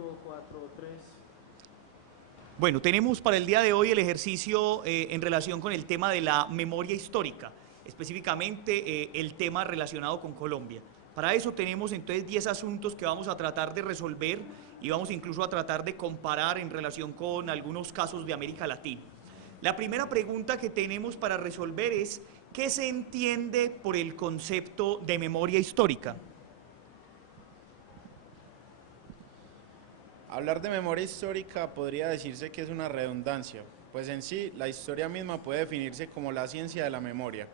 5, 4, 3. Bueno, tenemos para el día de hoy el ejercicio en relación con el tema de la memoria histórica, específicamente el tema relacionado con Colombia. Para eso tenemos entonces 10 asuntos que vamos a tratar de resolver y vamos incluso a tratar de comparar en relación con algunos casos de América Latina. La primera pregunta que tenemos para resolver es, ¿qué se entiende por el concepto de memoria histórica? Hablar de memoria histórica podría decirse que es una redundancia, pues en sí la historia misma puede definirse como la ciencia de la memoria.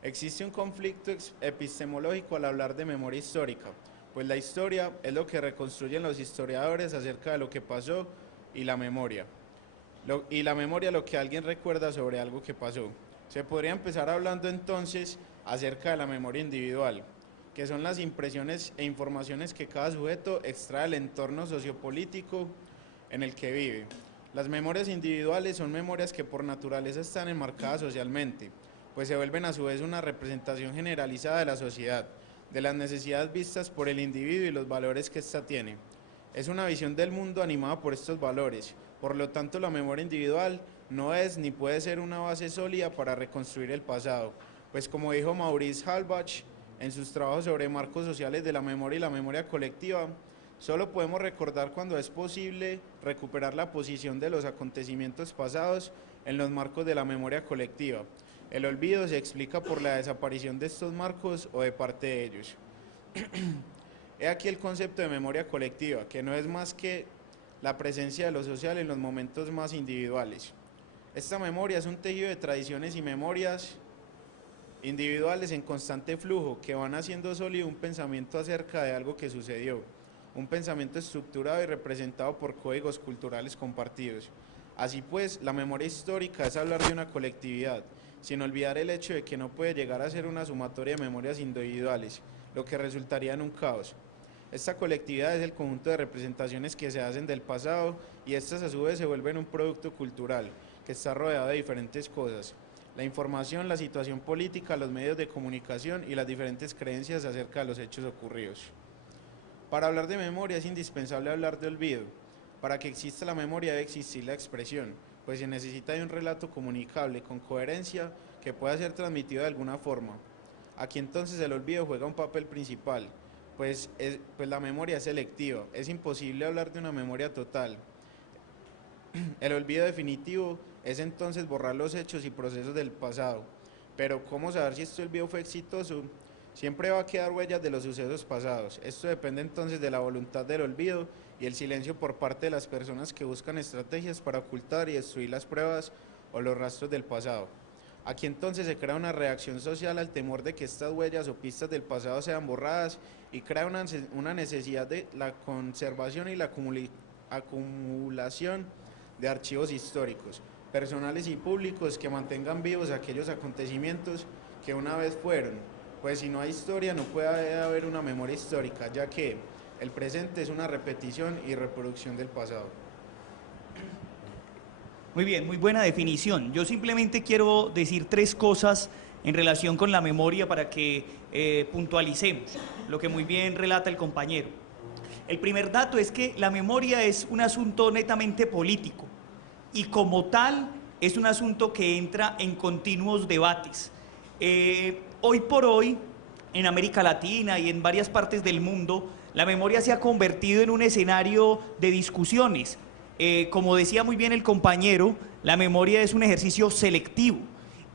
Existe un conflicto epistemológico al hablar de memoria histórica, pues la historia es lo que reconstruyen los historiadores acerca de lo que pasó y la memoria. Y la memoria lo que alguien recuerda sobre algo que pasó. Se podría empezar hablando entonces acerca de la memoria individual, que son las impresiones e informaciones que cada sujeto extrae del entorno sociopolítico en el que vive. Las memorias individuales son memorias que por naturaleza están enmarcadas socialmente, pues se vuelven a su vez una representación generalizada de la sociedad, de las necesidades vistas por el individuo y los valores que ésta tiene. Es una visión del mundo animada por estos valores, por lo tanto la memoria individual no es ni puede ser una base sólida para reconstruir el pasado, pues como dijo Maurice Halbach, en sus trabajos sobre marcos sociales de la memoria y la memoria colectiva, solo podemos recordar cuando es posible recuperar la posición de los acontecimientos pasados en los marcos de la memoria colectiva. El olvido se explica por la desaparición de estos marcos o de parte de ellos. He aquí el concepto de memoria colectiva, que no es más que la presencia de lo social en los momentos más individuales. Esta memoria es un tejido de tradiciones y memorias individuales en constante flujo que van haciendo sólido un pensamiento acerca de algo que sucedió, un pensamiento estructurado y representado por códigos culturales compartidos. Así pues, la memoria histórica es hablar de una colectividad, sin olvidar el hecho de que no puede llegar a ser una sumatoria de memorias individuales, lo que resultaría en un caos. Esta colectividad es el conjunto de representaciones que se hacen del pasado y estas a su vez se vuelven un producto cultural que está rodeado de diferentes cosas. La información, la situación política, los medios de comunicación y las diferentes creencias acerca de los hechos ocurridos. Para hablar de memoria es indispensable hablar de olvido. Para que exista la memoria debe existir la expresión, pues se necesita de un relato comunicable, con coherencia, que pueda ser transmitido de alguna forma. Aquí entonces el olvido juega un papel principal, pues la memoria es selectiva, es imposible hablar de una memoria total. El olvido definitivo es entonces borrar los hechos y procesos del pasado. Pero ¿cómo saber si este olvido fue exitoso? Siempre va a quedar huellas de los sucesos pasados. Esto depende entonces de la voluntad del olvido y el silencio por parte de las personas que buscan estrategias para ocultar y destruir las pruebas o los rastros del pasado. Aquí entonces se crea una reacción social al temor de que estas huellas o pistas del pasado sean borradas y crea una necesidad de la conservación y la acumulación de archivos históricos, personales y públicos que mantengan vivos aquellos acontecimientos que una vez fueron, pues si no hay historia no puede haber una memoria histórica, ya que el presente es una repetición y reproducción del pasado. Muy bien, muy buena definición. Yo simplemente quiero decir 3 cosas en relación con la memoria para que puntualicemos lo que muy bien relata el compañero. El primer dato es que la memoria es un asunto netamente político y como tal es un asunto que entra en continuos debates. Hoy por hoy, en América Latina y en varias partes del mundo, la memoria se ha convertido en un escenario de discusiones. Como decía muy bien el compañero, la memoria es un ejercicio selectivo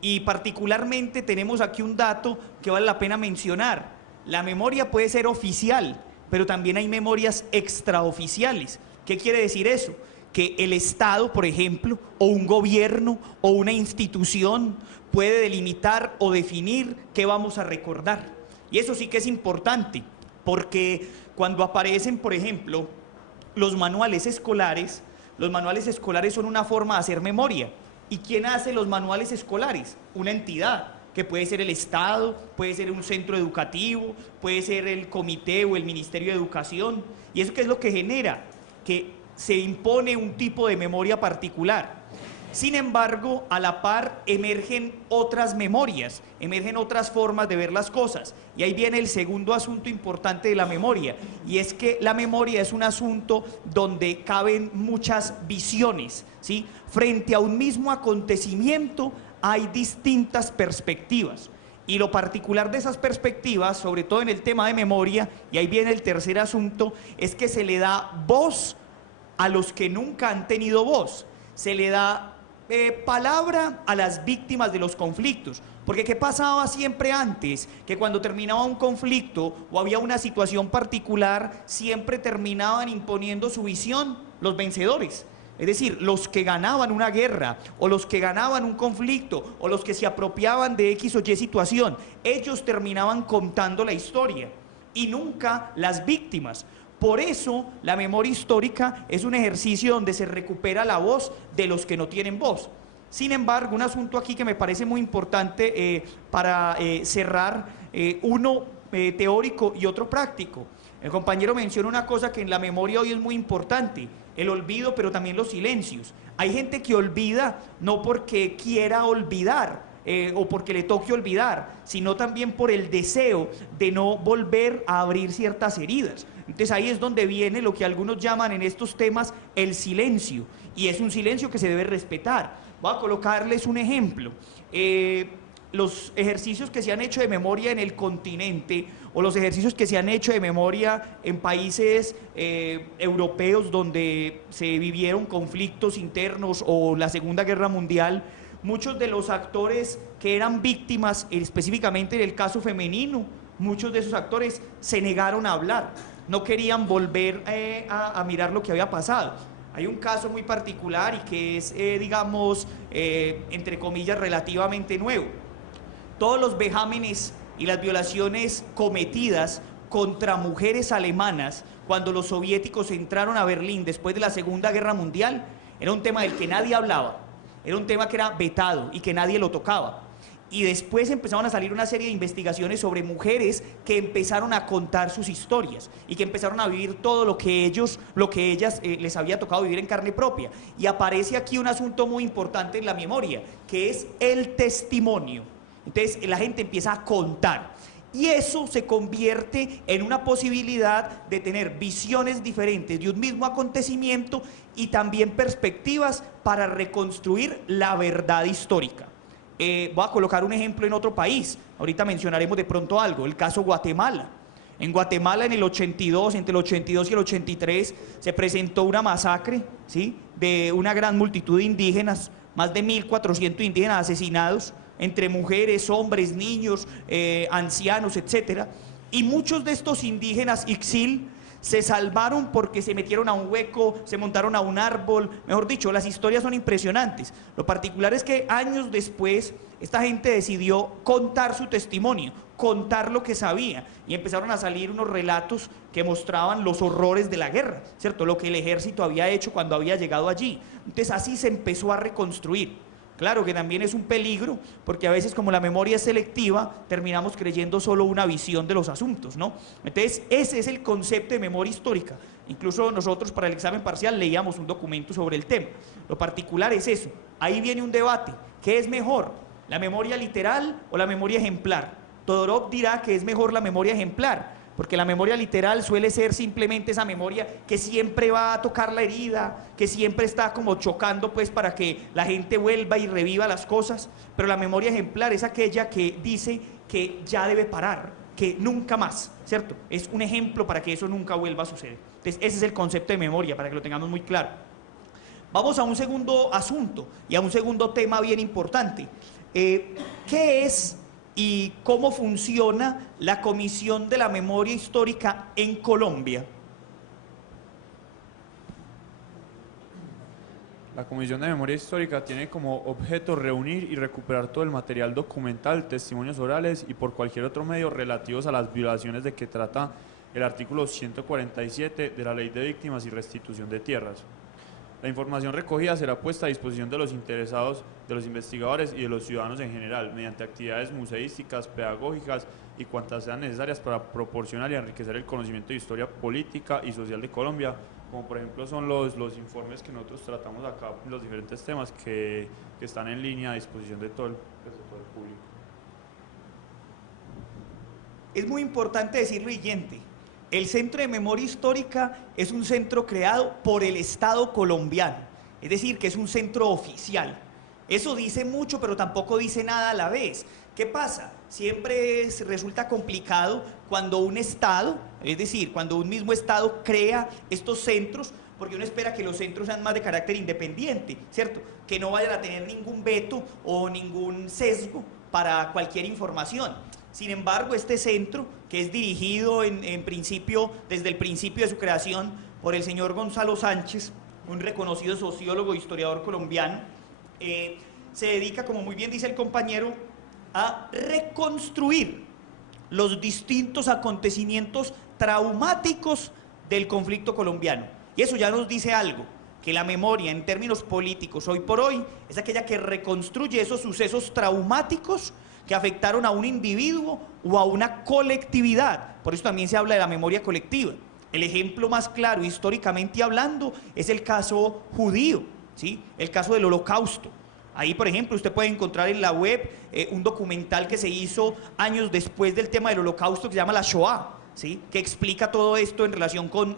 y particularmente tenemos aquí un dato que vale la pena mencionar. La memoria puede ser oficial, pero también hay memorias extraoficiales. ¿Qué quiere decir eso? Que el Estado, por ejemplo, o un gobierno o una institución puede delimitar o definir qué vamos a recordar. Y eso sí que es importante, porque cuando aparecen, por ejemplo, los manuales escolares son una forma de hacer memoria. ¿Y quién hace los manuales escolares? Una entidad, que puede ser el Estado, puede ser un centro educativo, puede ser el comité o el Ministerio de Educación. ¿Y eso qué es lo que genera? Que se impone un tipo de memoria particular. Sin embargo, a la par emergen otras memorias, emergen otras formas de ver las cosas. Y ahí viene el segundo asunto importante de la memoria, y es que la memoria es un asunto donde caben muchas visiones, ¿sí? Frente a un mismo acontecimiento hay distintas perspectivas. Y lo particular de esas perspectivas, sobre todo en el tema de memoria, y ahí viene el tercer asunto, es que se le da voz a los que nunca han tenido voz. Se le da palabra a las víctimas de los conflictos, porque ¿qué pasaba siempre antes? Que cuando terminaba un conflicto o había una situación particular, siempre terminaban imponiendo su visión los vencedores, es decir, los que ganaban una guerra, o los que ganaban un conflicto, o los que se apropiaban de X o Y situación, ellos terminaban contando la historia, y nunca las víctimas. Por eso la memoria histórica es un ejercicio donde se recupera la voz de los que no tienen voz. Sin embargo, un asunto aquí que me parece muy importante para cerrar, uno teórico y otro práctico. El compañero menciona una cosa que en la memoria hoy es muy importante, el olvido, pero también los silencios. Hay gente que olvida no porque quiera olvidar, o porque le toque olvidar, sino también por el deseo de no volver a abrir ciertas heridas. Entonces ahí es donde viene lo que algunos llaman en estos temas el silencio, y es un silencio que se debe respetar. Voy a colocarles un ejemplo. Los ejercicios que se han hecho de memoria en el continente, o los ejercicios que se han hecho de memoria en países europeos donde se vivieron conflictos internos o la Segunda Guerra Mundial, muchos de los actores que eran víctimas, específicamente en el caso femenino, muchos de esos actores se negaron a hablar, no querían volver a mirar lo que había pasado. Hay un caso muy particular y que es, digamos, entre comillas, relativamente nuevo. Todos los vejámenes y las violaciones cometidas contra mujeres alemanas cuando los soviéticos entraron a Berlín después de la Segunda Guerra Mundial, era un tema del que nadie hablaba. Era un tema que era vetado y que nadie lo tocaba. Y después empezaron a salir una serie de investigaciones sobre mujeres que empezaron a contar sus historias y que empezaron a vivir todo lo que ellas les había tocado vivir en carne propia. Y aparece aquí un asunto muy importante en la memoria, que es el testimonio. Entonces la gente empieza a contar. Y eso se convierte en una posibilidad de tener visiones diferentes de un mismo acontecimiento y también perspectivas para reconstruir la verdad histórica. Voy a colocar un ejemplo en otro país, ahorita mencionaremos de pronto algo, el caso Guatemala. En Guatemala en el 82, entre el 82 y el 83, se presentó una masacre, ¿sí?, de una gran multitud de indígenas, más de 1.400 indígenas asesinados, entre mujeres, hombres, niños, ancianos, etcétera. Y muchos de estos indígenas Ixil se salvaron porque se metieron a un hueco, se montaron a un árbol, mejor dicho, las historias son impresionantes. Lo particular es que años después esta gente decidió contar su testimonio, contar lo que sabía, y empezaron a salir unos relatos que mostraban los horrores de la guerra, ¿cierto? Lo que el ejército había hecho cuando había llegado allí. Entonces así se empezó a reconstruir. Claro que también es un peligro, porque a veces como la memoria es selectiva, terminamos creyendo solo una visión de los asuntos, ¿no? Entonces ese es el concepto de memoria histórica. Incluso nosotros para el examen parcial leíamos un documento sobre el tema. Lo particular es eso. Ahí viene un debate. ¿Qué es mejor? ¿La memoria literal o la memoria ejemplar? Todorov dirá que es mejor la memoria ejemplar, porque la memoria literal suele ser simplemente esa memoria que siempre va a tocar la herida, que siempre está como chocando pues para que la gente vuelva y reviva las cosas, pero la memoria ejemplar es aquella que dice que ya debe parar, que nunca más, ¿cierto? Es un ejemplo para que eso nunca vuelva a suceder. Entonces ese es el concepto de memoria, para que lo tengamos muy claro. Vamos a un segundo asunto y a un segundo tema bien importante. ¿Qué es y cómo funciona la Comisión de la Memoria Histórica en Colombia? La Comisión de Memoria Histórica tiene como objeto reunir y recuperar todo el material documental, testimonios orales y por cualquier otro medio relativos a las violaciones de que trata el artículo 147 de la Ley de Víctimas y Restitución de Tierras. La información recogida será puesta a disposición de los interesados, de los investigadores y de los ciudadanos en general, mediante actividades museísticas, pedagógicas y cuantas sean necesarias para proporcionar y enriquecer el conocimiento de historia política y social de Colombia, como por ejemplo son los informes que nosotros tratamos acá, los diferentes temas que están en línea a disposición de todo el público. Es muy importante decir lo siguiente: el Centro de Memoria Histórica es un centro creado por el Estado colombiano, es decir, que es un centro oficial. Eso dice mucho, pero tampoco dice nada a la vez. ¿Qué pasa? Siempre resulta complicado cuando un Estado, es decir, cuando un mismo Estado crea estos centros, porque uno espera que los centros sean más de carácter independiente, ¿cierto? Que no vayan a tener ningún veto o ningún sesgo para cualquier información. Sin embargo, este centro, que es dirigido en principio, desde el principio de su creación, por el señor Gonzalo Sánchez, un reconocido sociólogo e historiador colombiano, se dedica, como muy bien dice el compañero, a reconstruir los distintos acontecimientos traumáticos del conflicto colombiano. Y eso ya nos dice algo, que la memoria en términos políticos hoy por hoy es aquella que reconstruye esos sucesos traumáticos que afectaron a un individuo o a una colectividad. Por eso también se habla de la memoria colectiva. El ejemplo más claro, históricamente hablando, es el caso judío, ¿sí? El caso del Holocausto. Ahí, por ejemplo, usted puede encontrar en la web un documental que se hizo años después del tema del Holocausto, que se llama La Shoah, ¿sí? Que explica todo esto en relación con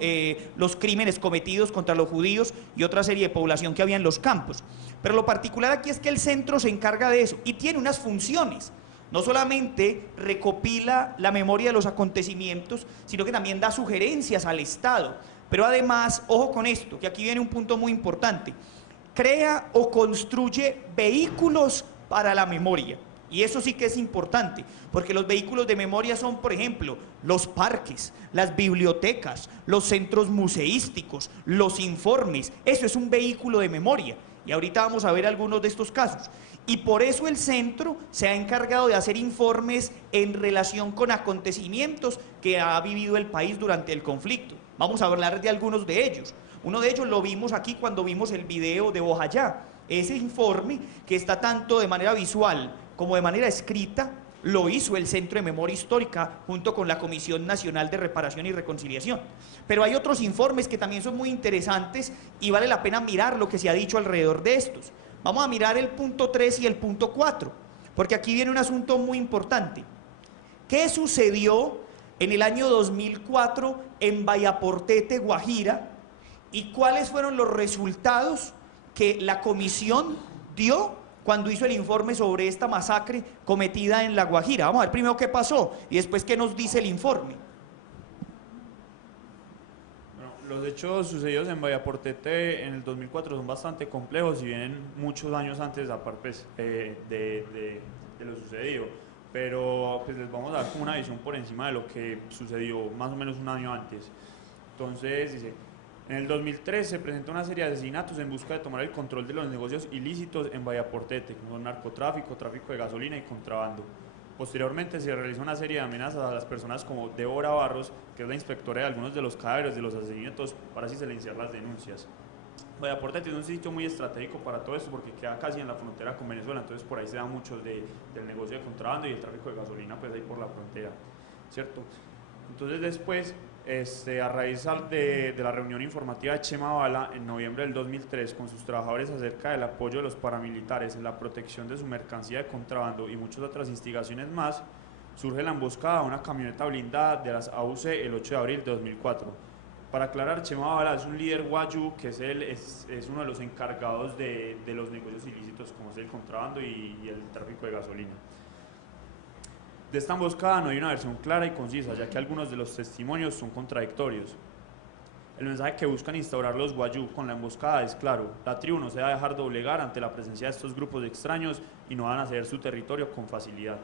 los crímenes cometidos contra los judíos y otra serie de población que había en los campos. Pero lo particular aquí es que el centro se encarga de eso y tiene unas funciones. No solamente recopila la memoria de los acontecimientos, sino que también da sugerencias al Estado. Pero además, ojo con esto, que aquí viene un punto muy importante: crea o construye vehículos para la memoria. Y eso sí que es importante, porque los vehículos de memoria son, por ejemplo, los parques, las bibliotecas, los centros museísticos, los informes. Eso es un vehículo de memoria. Y ahorita vamos a ver algunos de estos casos. Y por eso el centro se ha encargado de hacer informes en relación con acontecimientos que ha vivido el país durante el conflicto. Vamos a hablar de algunos de ellos. Uno de ellos lo vimos aquí cuando vimos el video de Bojayá. Ese informe, que está tanto de manera visual como de manera escrita, lo hizo el Centro de Memoria Histórica junto con la Comisión Nacional de Reparación y Reconciliación. Pero hay otros informes que también son muy interesantes y vale la pena mirar lo que se ha dicho alrededor de estos. Vamos a mirar el punto 3 y el punto 4, porque aquí viene un asunto muy importante. ¿Qué sucedió en el año 2004 en Vallaportete, Guajira? ¿Y cuáles fueron los resultados que la comisión dio cuando hizo el informe sobre esta masacre cometida en La Guajira? Vamos a ver primero qué pasó y después qué nos dice el informe. Los hechos sucedidos en Vallaportete en el 2004 son bastante complejos y vienen muchos años antes de lo sucedido, pero pues les vamos a dar como una visión por encima de lo que sucedió más o menos un año antes. Entonces dice: en el 2003 se presentó una serie de asesinatos en busca de tomar el control de los negocios ilícitos en Vallaportete, como narcotráfico, tráfico de gasolina y contrabando. Posteriormente se realizó una serie de amenazas a las personas como Débora Barros, que es la inspectora de algunos de los cadáveres de los asesinatos, para así silenciar las denuncias. Vallaportete es un sitio muy estratégico para todo esto porque queda casi en la frontera con Venezuela, entonces por ahí se da mucho del negocio de contrabando y el tráfico de gasolina, pues ahí por la frontera, ¿cierto? Entonces después, a raíz de la reunión informativa de Chema Bala en noviembre del 2003 con sus trabajadores acerca del apoyo de los paramilitares en la protección de su mercancía de contrabando y muchas otras instigaciones más, surge la emboscada a una camioneta blindada de las AUC el 8 de abril de 2004. Para aclarar, Chema Bala es un líder guayú que es uno de los encargados de los negocios ilícitos como es el contrabando y el tráfico de gasolina. De esta emboscada no hay una versión clara y concisa, ya que algunos de los testimonios son contradictorios. El mensaje que buscan instaurar los guayú con la emboscada es claro: la tribu no se va a dejar doblegar ante la presencia de estos grupos extraños y no van a ceder su territorio con facilidad.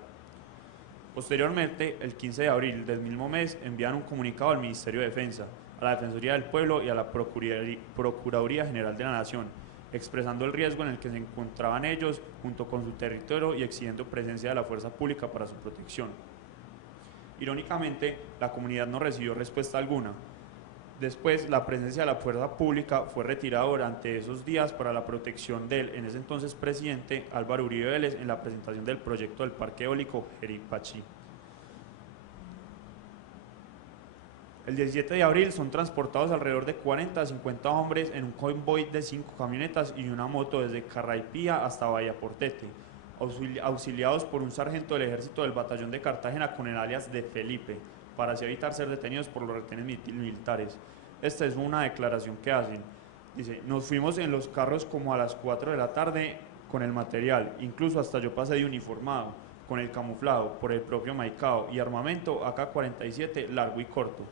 Posteriormente, el 15 de abril del mismo mes, envían un comunicado al Ministerio de Defensa, a la Defensoría del Pueblo y a la Procuraduría General de la Nación, expresando el riesgo en el que se encontraban ellos junto con su territorio y exigiendo presencia de la fuerza pública para su protección. Irónicamente, la comunidad no recibió respuesta alguna. Después, la presencia de la fuerza pública fue retirada durante esos días para la protección del, en ese entonces presidente, Álvaro Uribe Vélez, en la presentación del proyecto del Parque Eólico Jeripachi. El 17 de abril son transportados alrededor de 40 a 50 hombres en un convoy de 5 camionetas y una moto desde Carraipía hasta Bahía Portete, auxiliados por un sargento del ejército del batallón de Cartagena con el alias de Felipe, para así evitar ser detenidos por los retenes militares. Esta es una declaración que hacen. Dice, nos fuimos en los carros como a las 4 de la tarde con el material, incluso hasta yo pasé de uniformado, con el camuflado, por el propio Maicao y armamento AK-47 largo y corto.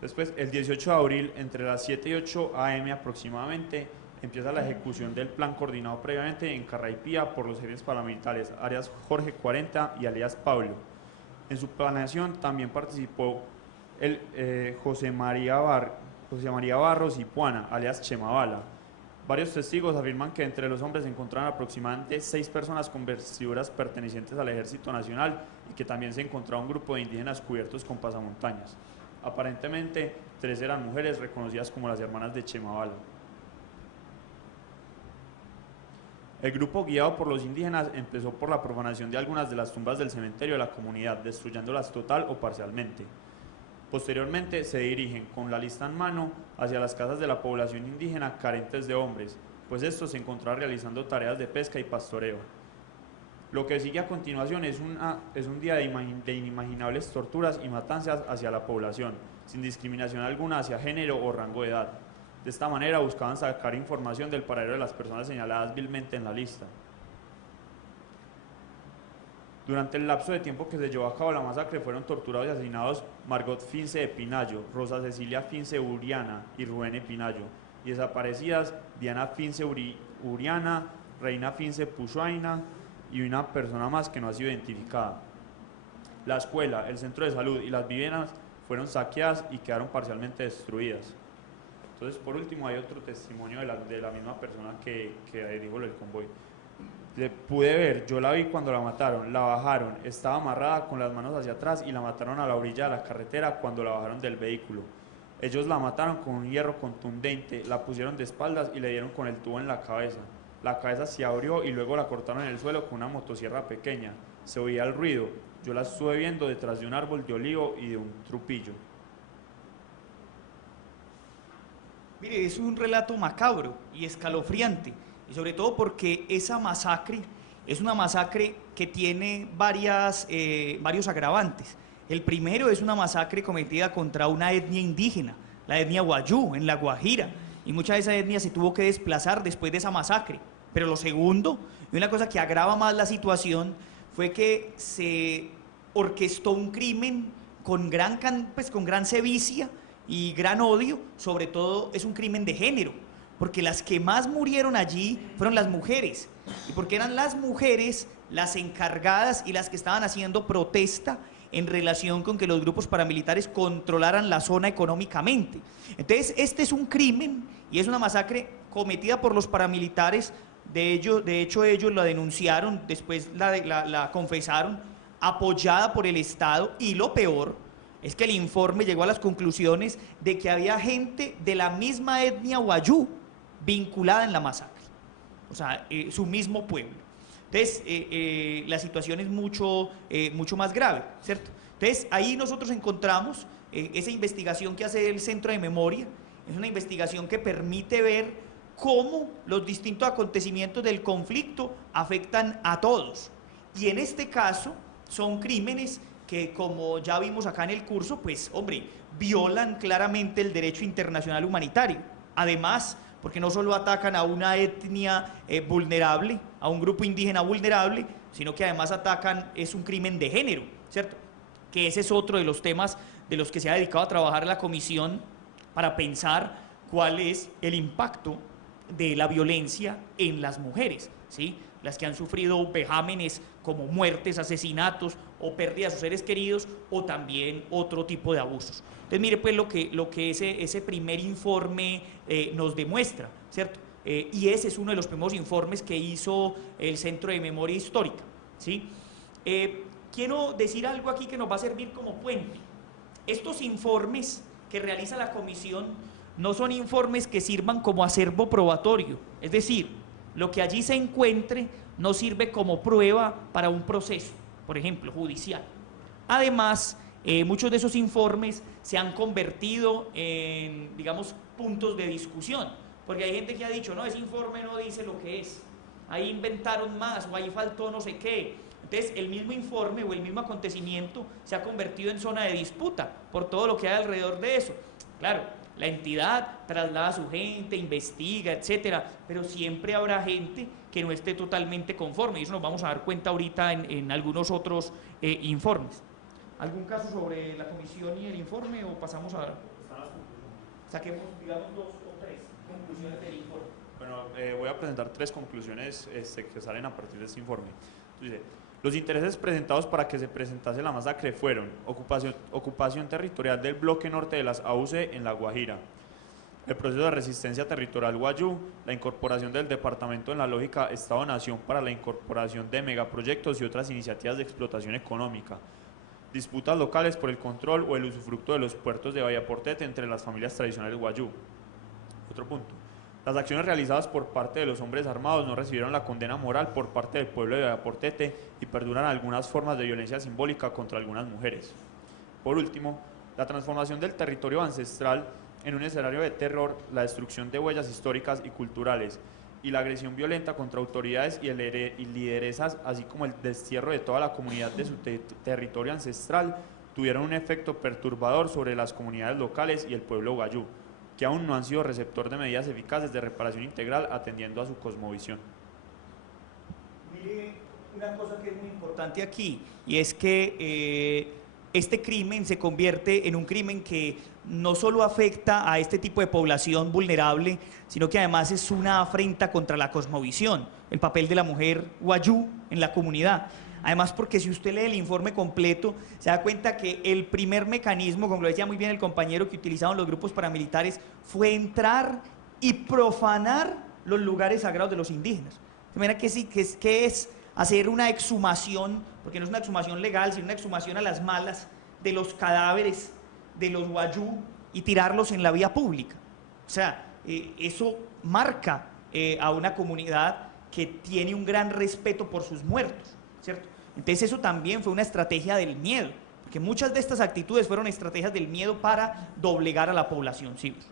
Después, el 18 de abril, entre las 7 y 8 am aproximadamente, empieza la ejecución del plan coordinado previamente en Carraipía por los jefes paramilitares, alias Jorge 40 y alias Pablo. En su planeación también participó el José María Barros y Puana, alias Chemabala. Varios testigos afirman que entre los hombres se encontraron aproximadamente 6 personas con vestiduras pertenecientes al Ejército Nacional y que también se encontraba un grupo de indígenas cubiertos con pasamontañas. Aparentemente, 3 eran mujeres reconocidas como las hermanas de Chemabala. El grupo, guiado por los indígenas, empezó por la profanación de algunas de las tumbas del cementerio de la comunidad, destruyéndolas total o parcialmente. Posteriormente, se dirigen, con la lista en mano, hacia las casas de la población indígena carentes de hombres, pues estos se encontraban realizando tareas de pesca y pastoreo. Lo que sigue a continuación es un día de inimaginables torturas y matanzas hacia la población, sin discriminación alguna hacia género o rango de edad. De esta manera buscaban sacar información del paradero de las personas señaladas vilmente en la lista. Durante el lapso de tiempo que se llevó a cabo la masacre fueron torturados y asesinados Margot Fince de Pinayo, Rosa Cecilia Fince Uriana y Rubén Pinayo, y desaparecidas Diana Fince Uriana, Reina Fince Pushuaina y una persona más que no ha sido identificada. La escuela, el centro de salud y las viviendas fueron saqueadas y quedaron parcialmente destruidas. Entonces, por último, hay otro testimonio de la misma persona que dijo lo del convoy. Pude ver, yo la vi cuando la mataron, la bajaron, estaba amarrada con las manos hacia atrás y la mataron a la orilla de la carretera cuando la bajaron del vehículo. Ellos la mataron con un hierro contundente, la pusieron de espaldas y le dieron con el tubo en la cabeza. La cabeza se abrió y luego la cortaron en el suelo con una motosierra pequeña. Se oía el ruido. Yo la estuve viendo detrás de un árbol de olivo y de un trupillo. Mire, es un relato macabro y escalofriante, y sobre todo porque esa masacre es una masacre que tiene varios agravantes. El primero es una masacre cometida contra una etnia indígena, la etnia Wayuu, en La Guajira, y mucha de esa etnia se tuvo que desplazar después de esa masacre. Pero lo segundo, y una cosa que agrava más la situación, fue que se orquestó un crimen con gran sevicia y gran odio. Sobre todo es un crimen de género, porque las que más murieron allí fueron las mujeres, y porque eran las mujeres las encargadas y las que estaban haciendo protesta en relación con que los grupos paramilitares controlaran la zona económicamente. Entonces, este es un crimen y es una masacre cometida por los paramilitares. De hecho ellos la denunciaron, después la confesaron, apoyada por el Estado, y lo peor es que el informe llegó a las conclusiones de que había gente de la misma etnia Wayuu vinculada en la masacre, o sea, su mismo pueblo. Entonces, la situación es mucho más grave, ¿cierto? Entonces, ahí nosotros encontramos esa investigación que hace el Centro de Memoria. Es una investigación que permite ver cómo los distintos acontecimientos del conflicto afectan a todos. Y en este caso, son crímenes que, como ya vimos acá en el curso, pues, hombre, violan claramente el derecho internacional humanitario. Además, porque no solo atacan a una etnia vulnerable, a un grupo indígena vulnerable, sino que además es un crimen de género, ¿cierto? Que ese es otro de los temas de los que se ha dedicado a trabajar la comisión para pensar cuál es el impacto de la violencia en las mujeres, ¿sí? Las que han sufrido vejámenes como muertes, asesinatos o pérdidas de sus seres queridos, o también otro tipo de abusos. Entonces, mire pues lo que ese primer informe nos demuestra, ¿cierto? Y ese es uno de los primeros informes que hizo el Centro de Memoria Histórica, ¿sí? Quiero decir algo aquí que nos va a servir como puente. Estos informes que realiza la comisión no son informes que sirvan como acervo probatorio, es decir, lo que allí se encuentre no sirve como prueba para un proceso, por ejemplo, judicial. Además, muchos de esos informes se han convertido en, digamos, puntos de discusión, porque hay gente que ha dicho, no, ese informe no dice lo que es, ahí inventaron más o ahí faltó no sé qué. Entonces el mismo informe o el mismo acontecimiento se ha convertido en zona de disputa por todo lo que hay alrededor de eso. Claro, la entidad traslada a su gente, investiga, etcétera, pero siempre habrá gente que no esté totalmente conforme, y eso nos vamos a dar cuenta ahorita en algunos otros informes. ¿Algún caso sobre la comisión y el informe o pasamos a... saquemos, digamos, 2 o 3 conclusiones del informe? Bueno, voy a presentar 3 conclusiones que salen a partir de este informe. Entonces, los intereses presentados para que se presentase la masacre fueron ocupación territorial del bloque norte de las AUC en La Guajira, el proceso de resistencia territorial Guayú, la incorporación del departamento en la lógica Estado-Nación para la incorporación de megaproyectos y otras iniciativas de explotación económica, disputas locales por el control o el usufructo de los puertos de Bahía Portete entre las familias tradicionales Guayú. Otro punto. Las acciones realizadas por parte de los hombres armados no recibieron la condena moral por parte del pueblo de Bahía Portete y perduran algunas formas de violencia simbólica contra algunas mujeres. Por último, la transformación del territorio ancestral en un escenario de terror, la destrucción de huellas históricas y culturales y la agresión violenta contra autoridades y lideresas, así como el destierro de toda la comunidad de su territorio ancestral, tuvieron un efecto perturbador sobre las comunidades locales y el pueblo guayú, que aún no han sido receptor de medidas eficaces de reparación integral atendiendo a su cosmovisión. Mire, una cosa que es muy importante aquí, y es que este crimen se convierte en un crimen que no solo afecta a este tipo de población vulnerable, sino que además es una afrenta contra la cosmovisión, el papel de la mujer guayú en la comunidad. Además, porque si usted lee el informe completo, se da cuenta que el primer mecanismo, como lo decía muy bien el compañero, que utilizaban los grupos paramilitares, fue entrar y profanar los lugares sagrados de los indígenas. De manera que sí, que es hacer una exhumación, porque no es una exhumación legal, sino una exhumación a las malas de los cadáveres de los guayú y tirarlos en la vía pública. O sea, eso marca a una comunidad que tiene un gran respeto por sus muertos, ¿cierto? Entonces eso también fue una estrategia del miedo, porque muchas de estas actitudes fueron estrategias del miedo para doblegar a la población civil.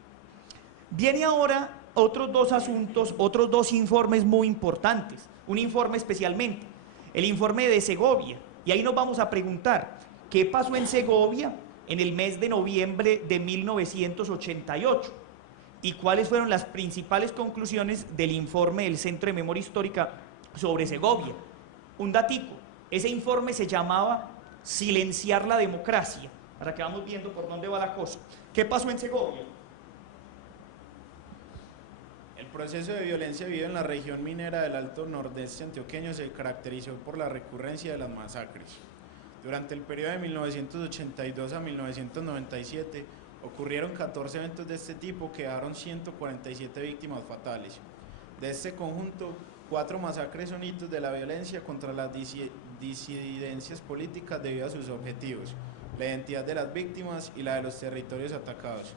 Viene ahora otros 2 asuntos, otros 2 informes muy importantes, un informe especialmente, el informe de Segovia, y ahí nos vamos a preguntar, ¿qué pasó en Segovia en el mes de noviembre de 1988? ¿Y cuáles fueron las principales conclusiones del informe del Centro de Memoria Histórica sobre Segovia? Un datico, ese informe se llamaba Silenciar la democracia, para que vamos viendo por dónde va la cosa. ¿Qué pasó en Segovia? El proceso de violencia vivido en la región minera del Alto Nordeste antioqueño se caracterizó por la recurrencia de las masacres. Durante el periodo de 1982 a 1997 ocurrieron 14 eventos de este tipo que dejaron 147 víctimas fatales. De este conjunto, 4 masacres son hitos de la violencia contra las disidencias políticas debido a sus objetivos, la identidad de las víctimas y la de los territorios atacados.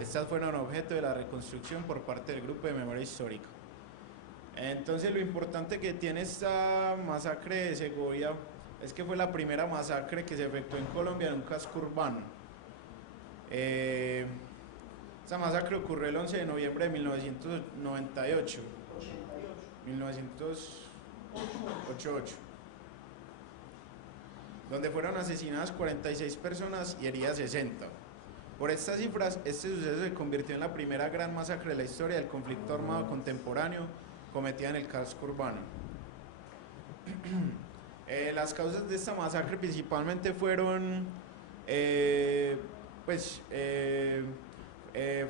Estas fueron objeto de la reconstrucción por parte del Grupo de Memoria Histórica. Entonces, lo importante que tiene esta masacre de Segovia es que fue la primera masacre que se efectuó en Colombia en un casco urbano. Esta masacre ocurrió el 11 de noviembre de 1998. 1988. Donde fueron asesinadas 46 personas y heridas 60. Por estas cifras, este suceso se convirtió en la primera gran masacre de la historia del conflicto armado contemporáneo cometida en el casco urbano. Las causas de esta masacre principalmente fueron,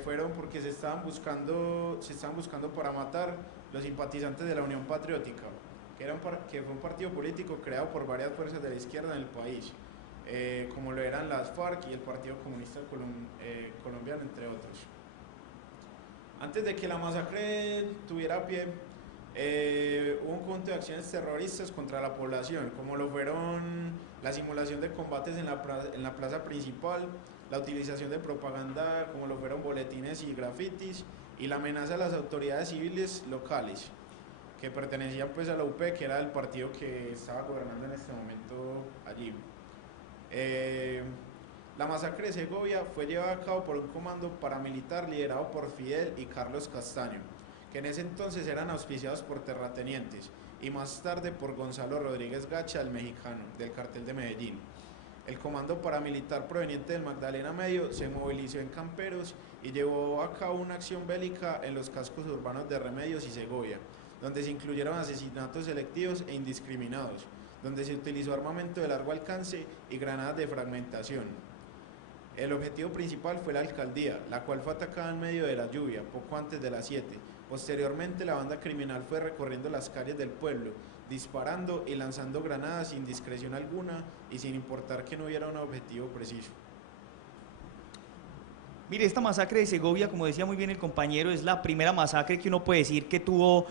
fueron porque se estaban buscando para matar los simpatizantes de la Unión Patriótica, que fue un partido político creado por varias fuerzas de la izquierda en el país, como lo eran las FARC y el Partido Comunista Colombiano, entre otros. Antes de que la masacre tuviera pie, hubo un conjunto de acciones terroristas contra la población, como lo fueron la simulación de combates en la plaza principal, la utilización de propaganda, como lo fueron boletines y grafitis, y la amenaza a las autoridades civiles locales, que pertenecían pues a la UP, que era el partido que estaba gobernando en este momento allí. La masacre de Segovia fue llevada a cabo por un comando paramilitar liderado por Fidel y Carlos Castaño, que en ese entonces eran auspiciados por terratenientes, y más tarde por Gonzalo Rodríguez Gacha, el mexicano, del cartel de Medellín. El comando paramilitar proveniente del Magdalena Medio se movilizó en Camperos y llevó a cabo una acción bélica en los cascos urbanos de Remedios y Segovia, donde se incluyeron asesinatos selectivos e indiscriminados, donde se utilizó armamento de largo alcance y granadas de fragmentación. El objetivo principal fue la alcaldía, la cual fue atacada en medio de la lluvia, poco antes de las 7. Posteriormente, la banda criminal fue recorriendo las calles del pueblo, disparando y lanzando granadas sin discreción alguna y sin importar que no hubiera un objetivo preciso. Mire, esta masacre de Segovia, como decía muy bien el compañero, es la primera masacre que uno puede decir que tuvo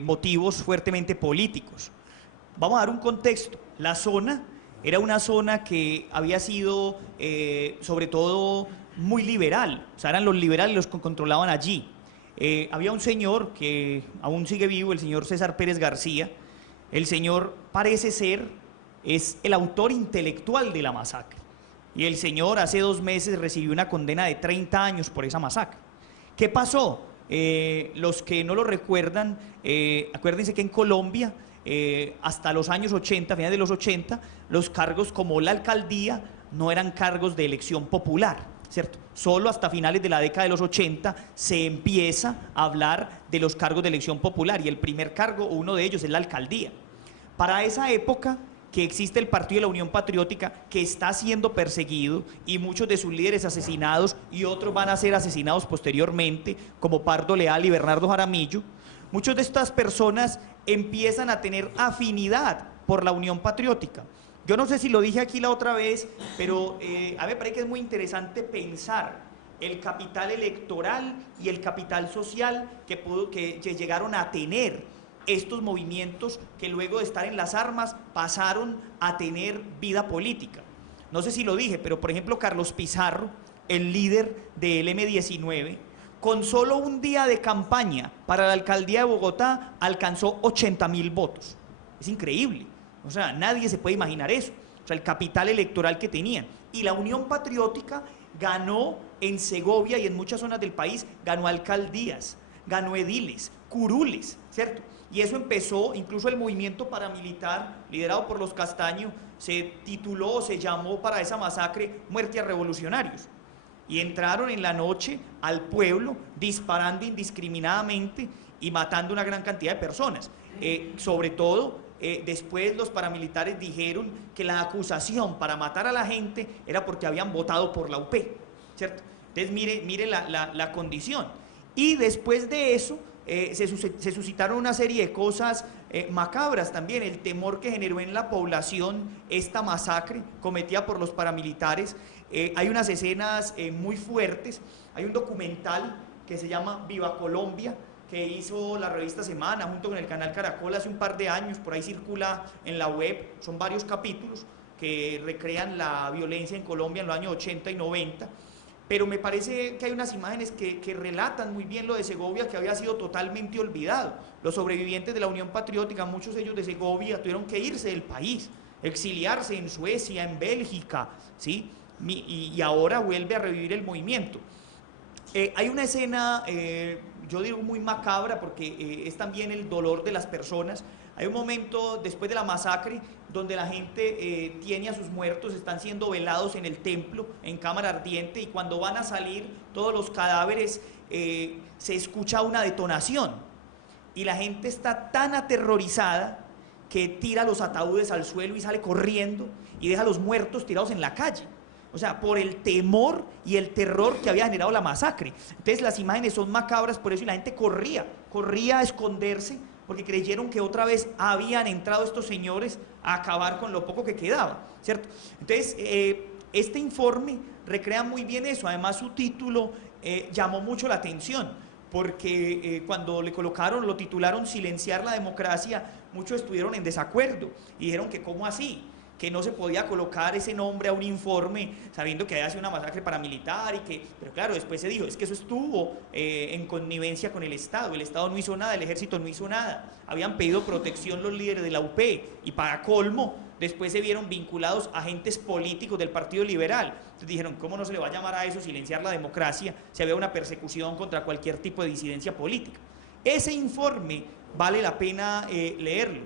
motivos fuertemente políticos. Vamos a dar un contexto. La zona era una zona que había sido, sobre todo, muy liberal. O sea, eran los liberales los que controlaban allí. Había un señor que aún sigue vivo, el señor César Pérez García. El señor parece ser, es el autor intelectual de la masacre. Y el señor hace 2 meses recibió una condena de 30 años por esa masacre. ¿Qué pasó? Los que no lo recuerdan, acuérdense que en Colombia, hasta los años 80, finales de los 80, los cargos como la alcaldía no eran cargos de elección popular, ¿cierto? Solo hasta finales de la década de los 80 se empieza a hablar de los cargos de elección popular y el primer cargo, uno de ellos, es la alcaldía. Para esa época que existe el Partido de la Unión Patriótica, que está siendo perseguido y muchos de sus líderes asesinados y otros van a ser asesinados posteriormente, como Pardo Leal y Bernardo Jaramillo, muchas de estas personas empiezan a tener afinidad por la Unión Patriótica. Yo no sé si lo dije aquí la otra vez, pero a mí me parece que es muy interesante pensar el capital electoral y el capital social que llegaron a tener estos movimientos que luego de estar en las armas pasaron a tener vida política. No sé si lo dije, pero por ejemplo Carlos Pizarro, el líder del M-19, con solo un día de campaña para la alcaldía de Bogotá alcanzó 80.000 votos. Es increíble. O sea, nadie se puede imaginar eso. O sea, el capital electoral que tenían. Y la Unión Patriótica ganó en Segovia y en muchas zonas del país, ganó alcaldías, ganó ediles, curules, ¿cierto? Y eso empezó, incluso el movimiento paramilitar liderado por los Castaño se tituló, se llamó para esa masacre Muerte a Revolucionarios. Y entraron en la noche al pueblo disparando indiscriminadamente y matando una gran cantidad de personas. Sobre todo, después los paramilitares dijeron que la acusación para matar a la gente era porque habían votado por la UP, ¿cierto? Entonces mire la condición. Y después de eso se suscitaron una serie de cosas macabras también, el temor que generó en la población esta masacre cometida por los paramilitares. Hay unas escenas muy fuertes, hay un documental que se llama Viva Colombia, que hizo la revista Semana junto con el canal Caracol hace un par de años, por ahí circula en la web, son varios capítulos que recrean la violencia en Colombia en los años 80 y 90, pero me parece que hay unas imágenes que relatan muy bien lo de Segovia, que había sido totalmente olvidado. Los sobrevivientes de la Unión Patriótica, muchos de ellos de Segovia, tuvieron que irse del país, exiliarse en Suecia, en Bélgica, ¿sí? Y ahora vuelve a revivir el movimiento. Hay una escena, yo digo muy macabra, porque es también el dolor de las personas. Hay un momento después de la masacre donde la gente tiene a sus muertos, están siendo velados en el templo, en cámara ardiente, y cuando van a salir todos los cadáveres se escucha una detonación y la gente está tan aterrorizada que tira los ataúdes al suelo y sale corriendo y deja a los muertos tirados en la calle. O sea, por el temor y el terror que había generado la masacre. Entonces las imágenes son macabras por eso, y la gente corría a esconderse porque creyeron que otra vez habían entrado estos señores a acabar con lo poco que quedaba, ¿cierto? Entonces, este informe recrea muy bien eso. Además, su título llamó mucho la atención, porque cuando le colocaron, lo titularon Silenciar la democracia, muchos estuvieron en desacuerdo y dijeron que ¿cómo así? Que no se podía colocar ese nombre a un informe sabiendo que había sido una masacre paramilitar pero claro, después se dijo, es que eso estuvo en connivencia con el Estado no hizo nada, el ejército no hizo nada, habían pedido protección los líderes de la UP y para colmo, después se vieron vinculados a agentes políticos del Partido Liberal. Entonces dijeron, ¿cómo no se le va a llamar a eso silenciar la democracia si había una persecución contra cualquier tipo de disidencia política? Ese informe vale la pena leerlo.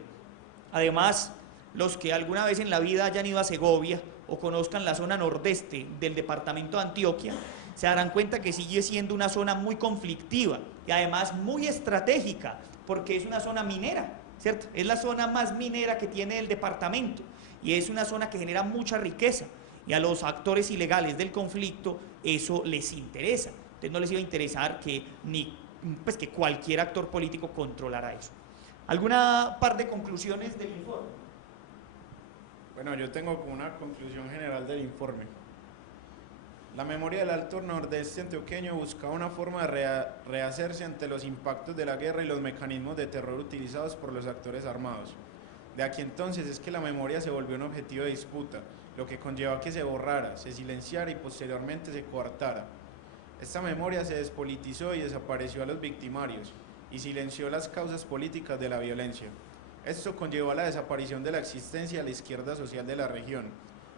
Además, los que alguna vez en la vida hayan ido a Segovia o conozcan la zona nordeste del departamento de Antioquia, se darán cuenta que sigue siendo una zona muy conflictiva y además muy estratégica, porque es una zona minera, ¿cierto? Es la zona más minera que tiene el departamento y es una zona que genera mucha riqueza y a los actores ilegales del conflicto eso les interesa. Entonces no les iba a interesar que, que cualquier actor político controlara eso. ¿Alguna par de conclusiones del informe? Bueno, yo tengo como una conclusión general del informe. La memoria del Alto Nordeste antioqueño buscaba una forma de rehacerse ante los impactos de la guerra y los mecanismos de terror utilizados por los actores armados. De aquí entonces es que la memoria se volvió un objetivo de disputa, lo que conlleva que se borrara, se silenciara y posteriormente se coartara. Esta memoria se despolitizó y desapareció a los victimarios y silenció las causas políticas de la violencia. Esto conllevó a la desaparición de la existencia de la izquierda social de la región,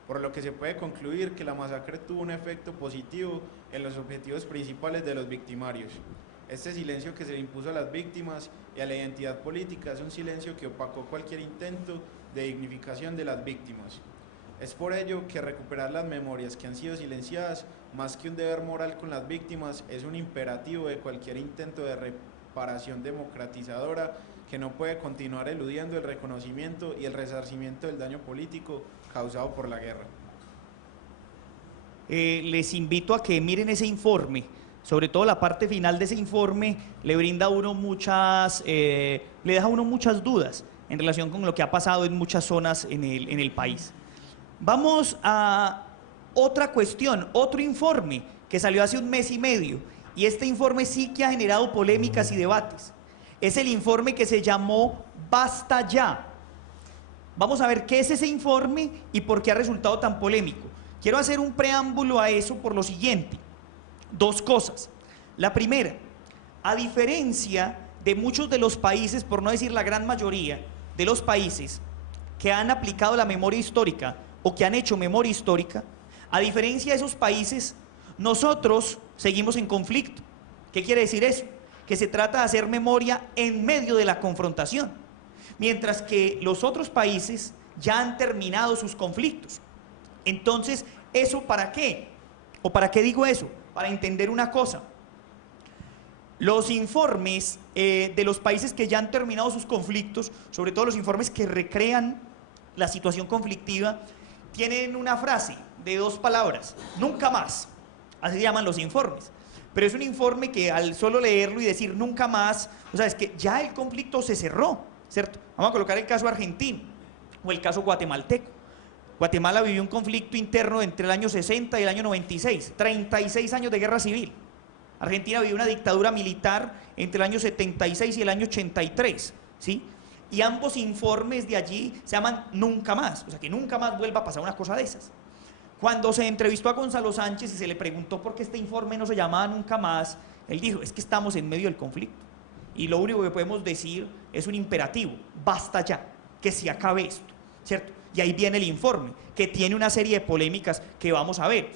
por lo que se puede concluir que la masacre tuvo un efecto positivo en los objetivos principales de los victimarios. Este silencio que se le impuso a las víctimas y a la identidad política es un silencio que opacó cualquier intento de dignificación de las víctimas. Es por ello que recuperar las memorias que han sido silenciadas, más que un deber moral con las víctimas, es un imperativo de cualquier intento de reparación democratizadora que no puede continuar eludiendo el reconocimiento y el resarcimiento del daño político causado por la guerra. Les invito a que miren ese informe, sobre todo la parte final de ese informe le brinda a uno le deja a uno muchas dudas en relación con lo que ha pasado en muchas zonas en el país. Vamos a otra cuestión, otro informe que salió hace un mes y medio, y este informe sí que ha generado polémicas y debates. Es el informe que se llamó Basta Ya. Vamos a ver qué es ese informe y por qué ha resultado tan polémico. Quiero hacer un preámbulo a eso por lo siguiente. Dos cosas. La primera, a diferencia de muchos de los países, por no decir la gran mayoría de los países que han aplicado la memoria histórica o que han hecho memoria histórica, a diferencia de esos países, nosotros seguimos en conflicto. ¿Qué quiere decir eso? Que se trata de hacer memoria en medio de la confrontación, mientras que los otros países ya han terminado sus conflictos. Entonces, ¿eso para qué? ¿O para qué digo eso? Para entender una cosa. Los informes de los países que ya han terminado sus conflictos, sobre todo los informes que recrean la situación conflictiva, tienen una frase de 2 palabras: nunca más. Así se llaman los informes. Pero es un informe que al solo leerlo y decir nunca más, o sea, es que ya el conflicto se cerró, ¿cierto? Vamos a colocar el caso argentino o el caso guatemalteco. Guatemala vivió un conflicto interno entre el año 60 y el año 96, 36 años de guerra civil. Argentina vivió una dictadura militar entre el año 76 y el año 83, ¿sí? Y ambos informes de allí se llaman nunca más, o sea, que nunca más vuelva a pasar una cosa de esas. Cuando se entrevistó a Gonzalo Sánchez y se le preguntó por qué este informe no se llamaba nunca más, él dijo, es que estamos en medio del conflicto y lo único que podemos decir es un imperativo: basta ya, que se acabe esto, ¿cierto? Y ahí viene el informe, que tiene una serie de polémicas que vamos a ver.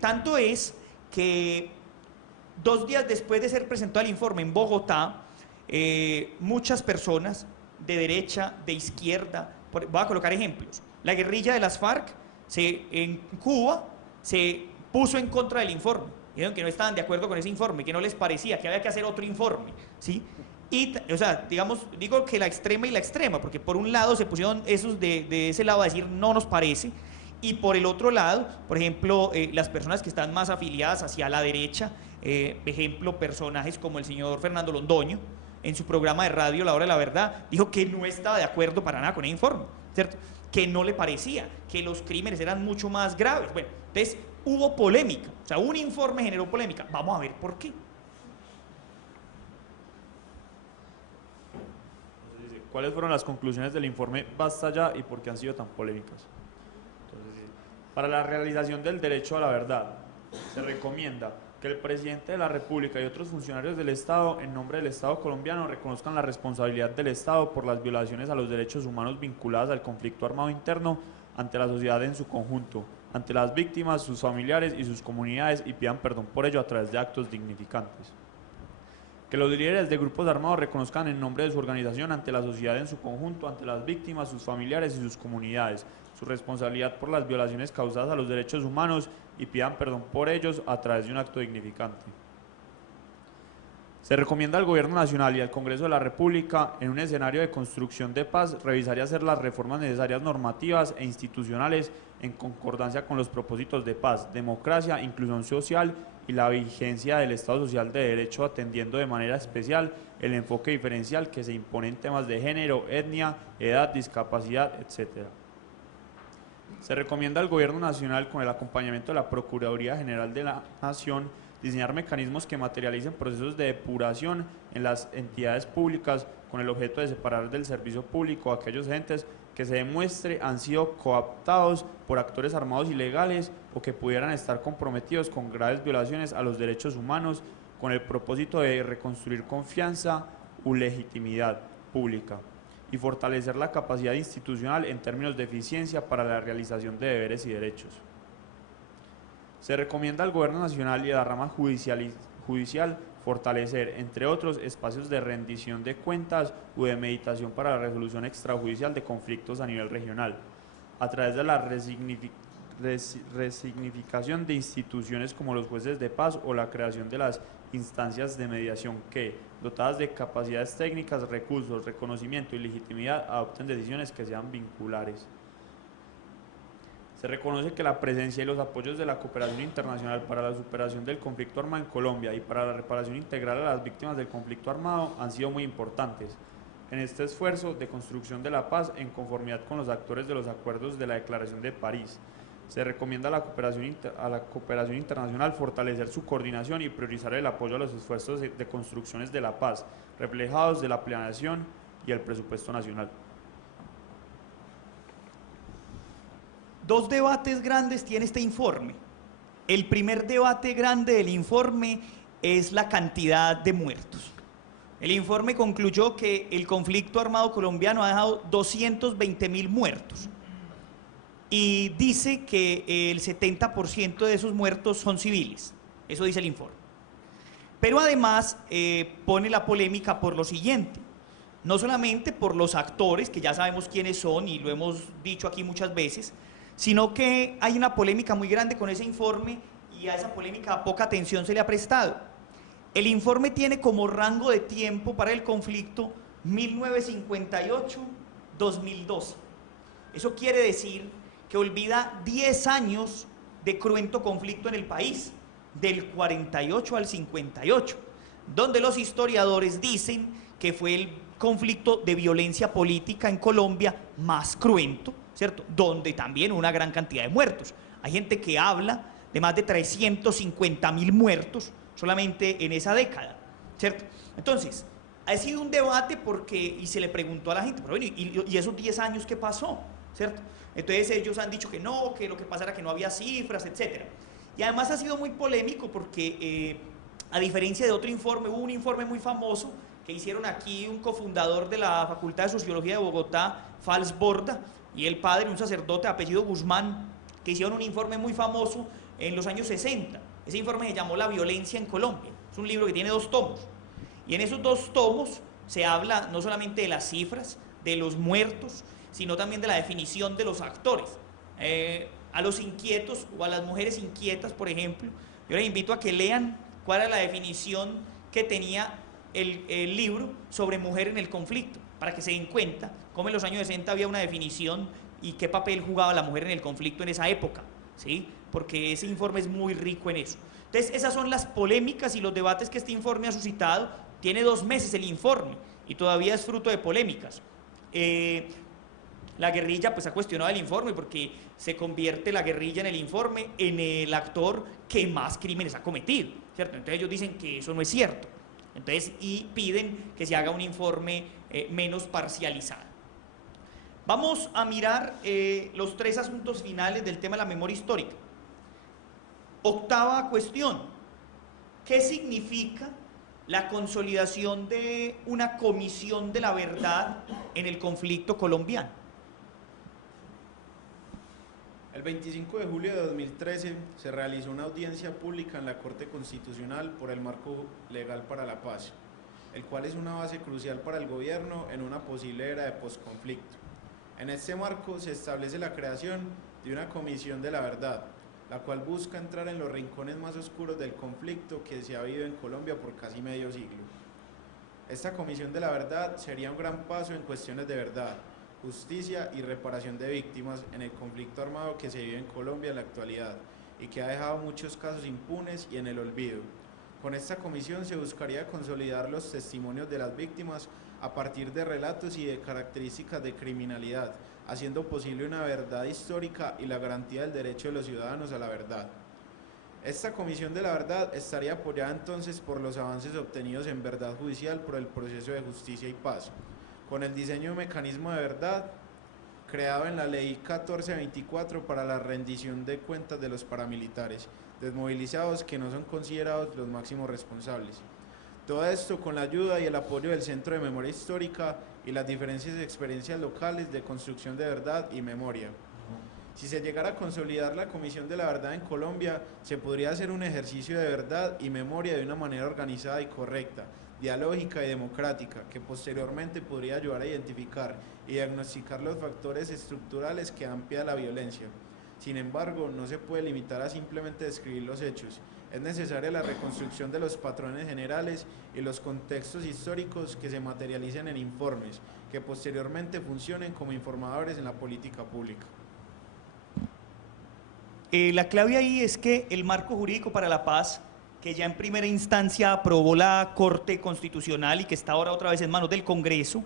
Tanto es que 2 días después de ser presentado el informe en Bogotá, muchas personas de derecha, de izquierda, voy a colocar ejemplos, la guerrilla de las FARC en Cuba se puso en contra del informe, dijeron que no estaban de acuerdo con ese informe, que no les parecía, que había que hacer otro informe, ¿sí? Y, o sea, digamos, digo que la extrema y la extrema, porque por un lado se pusieron esos de ese lado a decir no nos parece, y por el otro lado, por ejemplo, las personas que están más afiliadas hacia la derecha, ejemplo, personajes como el señor Fernando Londoño, en su programa de radio La Hora de la Verdad, dijo que no estaba de acuerdo para nada con el informe, ¿cierto? Que no le parecía, que los crímenes eran mucho más graves. Bueno, entonces hubo polémica, o sea, un informe generó polémica. Vamos a ver por qué. ¿Cuáles fueron las conclusiones del informe Basta Ya y por qué han sido tan polémicas? Entonces, para la realización del derecho a la verdad, Se recomienda que el presidente de la República y otros funcionarios del Estado, en nombre del Estado colombiano, reconozcan la responsabilidad del Estado por las violaciones a los derechos humanos vinculadas al conflicto armado interno ante la sociedad en su conjunto, ante las víctimas, sus familiares y sus comunidades, y pidan perdón por ello a través de actos dignificantes. Que los líderes de grupos armados reconozcan en nombre de su organización ante la sociedad en su conjunto, ante las víctimas, sus familiares y sus comunidades, su responsabilidad por las violaciones causadas a los derechos humanos y pidan perdón por ellos a través de un acto dignificante. Se recomienda al Gobierno Nacional y al Congreso de la República, en un escenario de construcción de paz, revisar y hacer las reformas necesarias normativas e institucionales en concordancia con los propósitos de paz, democracia, inclusión social y la vigencia del Estado Social de Derecho, atendiendo de manera especial el enfoque diferencial que se impone en temas de género, etnia, edad, discapacidad, etc. Se recomienda al Gobierno Nacional, con el acompañamiento de la Procuraduría General de la Nación, diseñar mecanismos que materialicen procesos de depuración en las entidades públicas con el objeto de separar del servicio público a aquellos entes que se demuestre han sido cooptados por actores armados ilegales o que pudieran estar comprometidos con graves violaciones a los derechos humanos, con el propósito de reconstruir confianza u legitimidad pública y fortalecer la capacidad institucional en términos de eficiencia para la realización de deberes y derechos. Se recomienda al Gobierno Nacional y a la rama judicial fortalecer, entre otros, espacios de rendición de cuentas u de meditación para la resolución extrajudicial de conflictos a nivel regional, a través de la resignificación de instituciones como los jueces de paz o la creación de las instancias de mediación que, dotadas de capacidades técnicas, recursos, reconocimiento y legitimidad, adopten decisiones que sean vinculares. Se reconoce que la presencia y los apoyos de la cooperación internacional para la superación del conflicto armado en Colombia y para la reparación integral a las víctimas del conflicto armado han sido muy importantes en este esfuerzo de construcción de la paz en conformidad con los actores de los acuerdos de la Declaración de París. Se recomienda a la cooperación internacional fortalecer su coordinación y priorizar el apoyo a los esfuerzos de construcciones de la paz, reflejados de la planeación y el presupuesto nacional. Dos debates grandes tiene este informe. El primer debate grande del informe es la cantidad de muertos. El informe concluyó que el conflicto armado colombiano ha dejado 220.000 muertos y dice que el 70% de esos muertos son civiles. Eso dice el informe. Pero además pone la polémica por lo siguiente. No solamente por los actores, que ya sabemos quiénes son y lo hemos dicho aquí muchas veces, sino que hay una polémica muy grande con ese informe y a esa polémica poca atención se le ha prestado. El informe tiene como rango de tiempo para el conflicto 1958-2012. Eso quiere decir que olvida 10 años de cruento conflicto en el país, del 48 al 58, donde los historiadores dicen que fue el conflicto de violencia política en Colombia más cruento, ¿cierto? Donde también una gran cantidad de muertos. Hay gente que habla de más de 350.000 muertos solamente en esa década, ¿cierto? Entonces, ha sido un debate porque, y se le preguntó a la gente, pero bueno, ¿y esos 10 años qué pasó? ¿Cierto? Entonces ellos han dicho que no, que lo que pasa era que no había cifras, etc. Y además ha sido muy polémico porque, a diferencia de otro informe, hubo un informe muy famoso que hicieron aquí un cofundador de la Facultad de Sociología de Bogotá, Fals Borda, y el padre, un sacerdote de apellido Guzmán, que hicieron un informe muy famoso en los años 60. Ese informe se llamó La violencia en Colombia. Es un libro que tiene 2 tomos. Y en esos 2 tomos se habla no solamente de las cifras, de los muertos, sino también de la definición de los actores. A los inquietos o a las mujeres inquietas, por ejemplo, yo les invito a que lean cuál era la definición que tenía el libro sobre mujer en el conflicto, para que se den cuenta cómo en los años 60 había una definición y qué papel jugaba la mujer en el conflicto en esa época, ¿sí? Porque ese informe es muy rico en eso. Entonces, esas son las polémicas y los debates que este informe ha suscitado. Tiene 2 meses el informe y todavía es fruto de polémicas. La guerrilla pues ha cuestionado el informe porque se convierte la guerrilla en el informe en el actor que más crímenes ha cometido, ¿cierto? Entonces ellos dicen que eso no es cierto. Entonces, y piden que se haga un informe menos parcializado. Vamos a mirar los 3 asuntos finales del tema de la memoria histórica. Octava cuestión, ¿qué significa la consolidación de una comisión de la verdad en el conflicto colombiano? El 25 de julio de 2013 se realizó una audiencia pública en la Corte Constitucional por el Marco Legal para la Paz, el cual es una base crucial para el gobierno en una posible era de posconflicto. En este marco se establece la creación de una comisión de la verdad, la cual busca entrar en los rincones más oscuros del conflicto que se ha vivido en Colombia por casi medio siglo. Esta comisión de la verdad sería un gran paso en cuestiones de verdad, justicia y reparación de víctimas en el conflicto armado que se vive en Colombia en la actualidad y que ha dejado muchos casos impunes y en el olvido. Con esta comisión se buscaría consolidar los testimonios de las víctimas a partir de relatos y de características de criminalidad, haciendo posible una verdad histórica y la garantía del derecho de los ciudadanos a la verdad. Esta comisión de la verdad estaría apoyada entonces por los avances obtenidos en verdad judicial por el proceso de justicia y paz, con el diseño de un mecanismo de verdad creado en la Ley 1424 para la rendición de cuentas de los paramilitares desmovilizados que no son considerados los máximos responsables. Todo esto con la ayuda y el apoyo del Centro de Memoria Histórica y las diferentes experiencias locales de construcción de verdad y memoria. Si se llegara a consolidar la Comisión de la Verdad en Colombia, se podría hacer un ejercicio de verdad y memoria de una manera organizada y correcta, dialógica y democrática, que posteriormente podría ayudar a identificar y diagnosticar los factores estructurales que dan pie a la violencia. Sin embargo, no se puede limitar a simplemente describir los hechos. Es necesaria la reconstrucción de los patrones generales y los contextos históricos que se materialicen en informes, que posteriormente funcionen como informadores en la política pública. La clave ahí es que el marco jurídico para la paz, que ya en primera instancia aprobó la Corte Constitucional y que está ahora otra vez en manos del Congreso,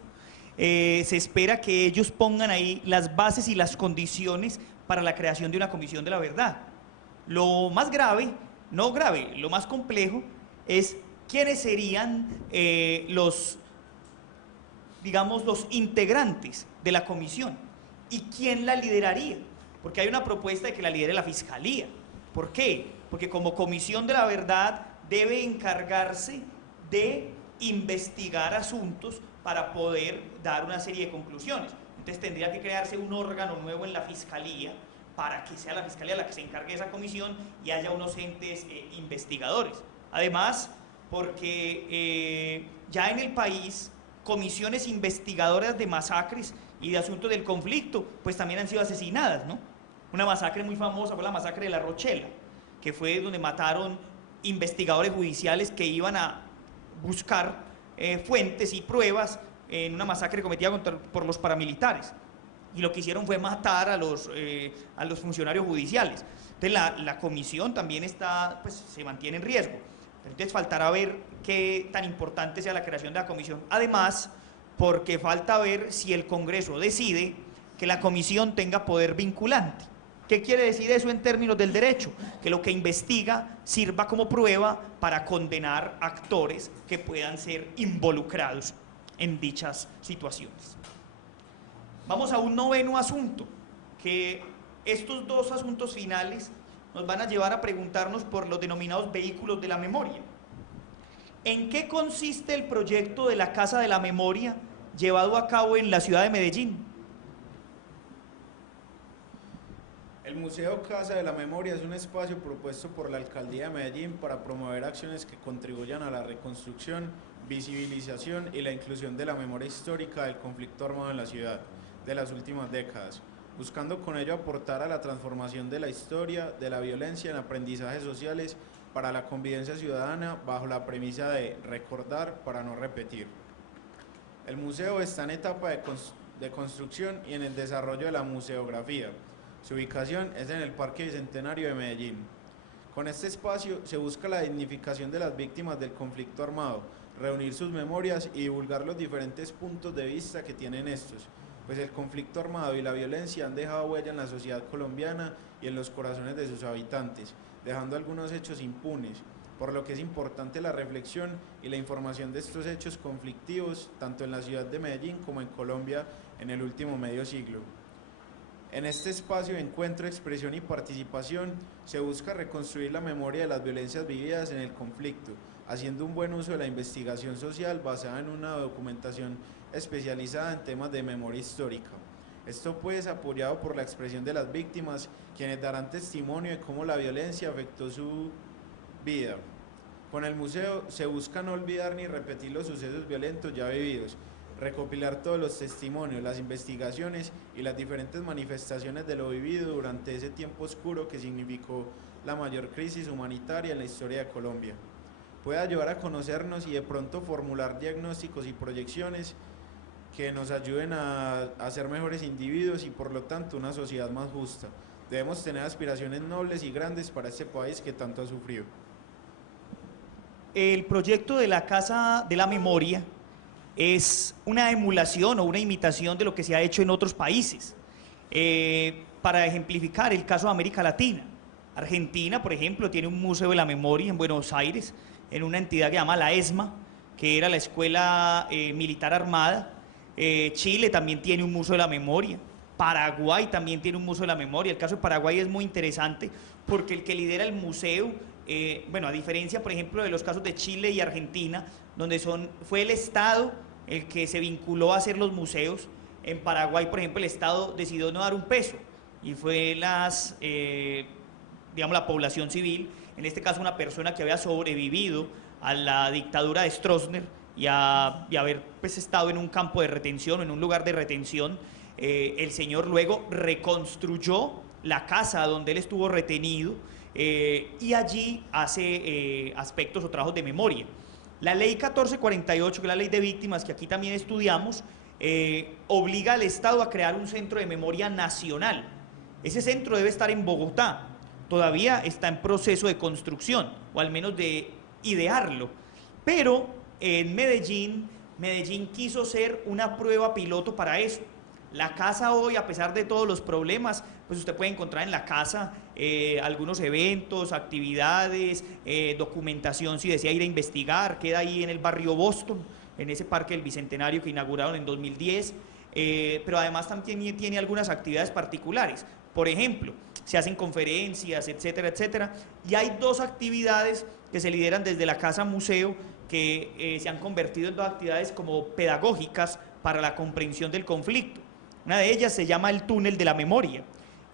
se espera que ellos pongan ahí las bases y las condiciones para la creación de una comisión de la verdad. Lo más grave, no grave, lo más complejo es quiénes serían digamos, los integrantes de la comisión y quién la lideraría, porque hay una propuesta de que la lidere la Fiscalía. ¿Por qué? Porque como comisión de la verdad debe encargarse de investigar asuntos para poder dar una serie de conclusiones. Entonces tendría que crearse un órgano nuevo en la Fiscalía para que sea la Fiscalía la que se encargue de esa comisión y haya unos entes investigadores. Además, porque ya en el país comisiones investigadoras de masacres y de asuntos del conflicto pues también han sido asesinadas, ¿no? Una masacre muy famosa fue la masacre de La Rochela, que fue donde mataron investigadores judiciales que iban a buscar fuentes y pruebas en una masacre cometida por los paramilitares. Y lo que hicieron fue matar a los funcionarios judiciales. Entonces la comisión también está, pues, se mantiene en riesgo. Entonces faltará ver qué tan importante sea la creación de la comisión. Además, porque falta ver si el Congreso decide que la comisión tenga poder vinculante. ¿Qué quiere decir eso en términos del derecho? Que lo que investiga sirva como prueba para condenar actores que puedan ser involucrados en dichas situaciones. Vamos a un noveno asunto, que estos dos asuntos finales nos van a llevar a preguntarnos por los denominados vehículos de la memoria. ¿En qué consiste el proyecto de la Casa de la Memoria llevado a cabo en la ciudad de Medellín? El Museo Casa de la Memoria es un espacio propuesto por la Alcaldía de Medellín para promover acciones que contribuyan a la reconstrucción, visibilización y la inclusión de la memoria histórica del conflicto armado en la ciudad de las últimas décadas, buscando con ello aportar a la transformación de la historia de la violencia en aprendizajes sociales para la convivencia ciudadana bajo la premisa de recordar para no repetir. El museo está en etapa de construcción y en el desarrollo de la museografía. Su ubicación es en el Parque Bicentenario de Medellín. Con este espacio se busca la dignificación de las víctimas del conflicto armado, reunir sus memorias y divulgar los diferentes puntos de vista que tienen estos, pues el conflicto armado y la violencia han dejado huella en la sociedad colombiana y en los corazones de sus habitantes, dejando algunos hechos impunes, por lo que es importante la reflexión y la información de estos hechos conflictivos, tanto en la ciudad de Medellín como en Colombia en el último medio siglo. En este espacio de encuentro, expresión y participación se busca reconstruir la memoria de las violencias vividas en el conflicto, haciendo un buen uso de la investigación social basada en una documentación especializada en temas de memoria histórica. Esto pues apoyado por la expresión de las víctimas, quienes darán testimonio de cómo la violencia afectó su vida. Con el museo se busca no olvidar ni repetir los sucesos violentos ya vividos, recopilar todos los testimonios, las investigaciones y las diferentes manifestaciones de lo vivido durante ese tiempo oscuro que significó la mayor crisis humanitaria en la historia de Colombia. Puede ayudar a conocernos y de pronto formular diagnósticos y proyecciones que nos ayuden a ser mejores individuos y por lo tanto una sociedad más justa. Debemos tener aspiraciones nobles y grandes para este país que tanto ha sufrido. El proyecto de la Casa de la Memoria es una emulación o una imitación de lo que se ha hecho en otros países. Para ejemplificar el caso de América Latina, Argentina, por ejemplo, tiene un museo de la memoria en Buenos Aires, en una entidad que se llama la ESMA, que era la Escuela Militar Armada. Chile también tiene un museo de la memoria. Paraguay también tiene un museo de la memoria. El caso de Paraguay es muy interesante porque el que lidera el museo, bueno, a diferencia, por ejemplo, de los casos de Chile y Argentina, donde fue el Estado el que se vinculó a hacer los museos. En Paraguay, por ejemplo, el Estado decidió no dar un peso y fue digamos, la población civil, en este caso una persona que había sobrevivido a la dictadura de Stroessner y haber pues, estado en un campo de retención o en un lugar de retención. El señor luego reconstruyó la casa donde él estuvo retenido y allí hace aspectos o trabajos de memoria. La ley 1448, que es la ley de víctimas que aquí también estudiamos, obliga al Estado a crear un centro de memoria nacional. Ese centro debe estar en Bogotá, todavía está en proceso de construcción, o al menos de idearlo, pero en Medellín quiso ser una prueba piloto para eso. La casa hoy, a pesar de todos los problemas, pues usted puede encontrar en la casa algunos eventos, actividades, documentación si desea ir a investigar, queda ahí en el barrio Boston, en ese parque del Bicentenario que inauguraron en 2010, pero además también tiene algunas actividades particulares. Por ejemplo, se hacen conferencias, etcétera, etcétera, y hay dos actividades que se lideran desde la Casa Museo que se han convertido en dos actividades como pedagógicas para la comprensión del conflicto. Una de ellas se llama el túnel de la memoria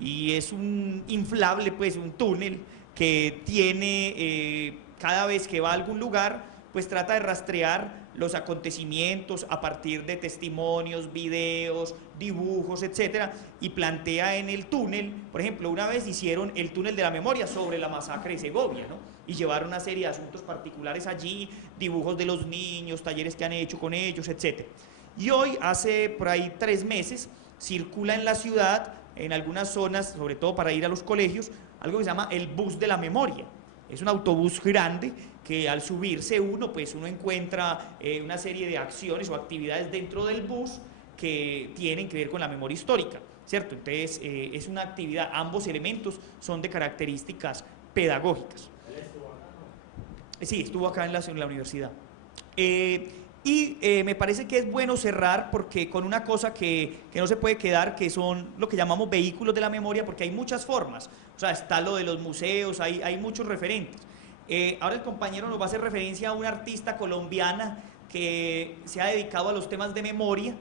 y es un inflable, pues un túnel que tiene, cada vez que va a algún lugar, pues trata de rastrear los acontecimientos a partir de testimonios, videos, dibujos, etcétera, y plantea en el túnel, por ejemplo, una vez hicieron el túnel de la memoria sobre la masacre de Segovia, ¿no? Y llevaron una serie de asuntos particulares allí, dibujos de los niños, talleres que han hecho con ellos, etcétera. Y hoy, hace por ahí 3 meses, circula en la ciudad, en algunas zonas, sobre todo para ir a los colegios, algo que se llama el bus de la memoria. Es un autobús grande que al subirse pues uno encuentra una serie de acciones o actividades dentro del bus que tienen que ver con la memoria histórica, ¿cierto? Entonces es una actividad, ambos elementos son de características pedagógicas. Sí, estuvo acá en la universidad. Me parece que es bueno cerrar porque con una cosa que no se puede quedar, que son lo que llamamos vehículos de la memoria, porque hay muchas formas. O sea, está lo de los museos, hay muchos referentes. Ahora el compañero nos va a hacer referencia a una artista colombiana que se ha dedicado a los temas de memoria,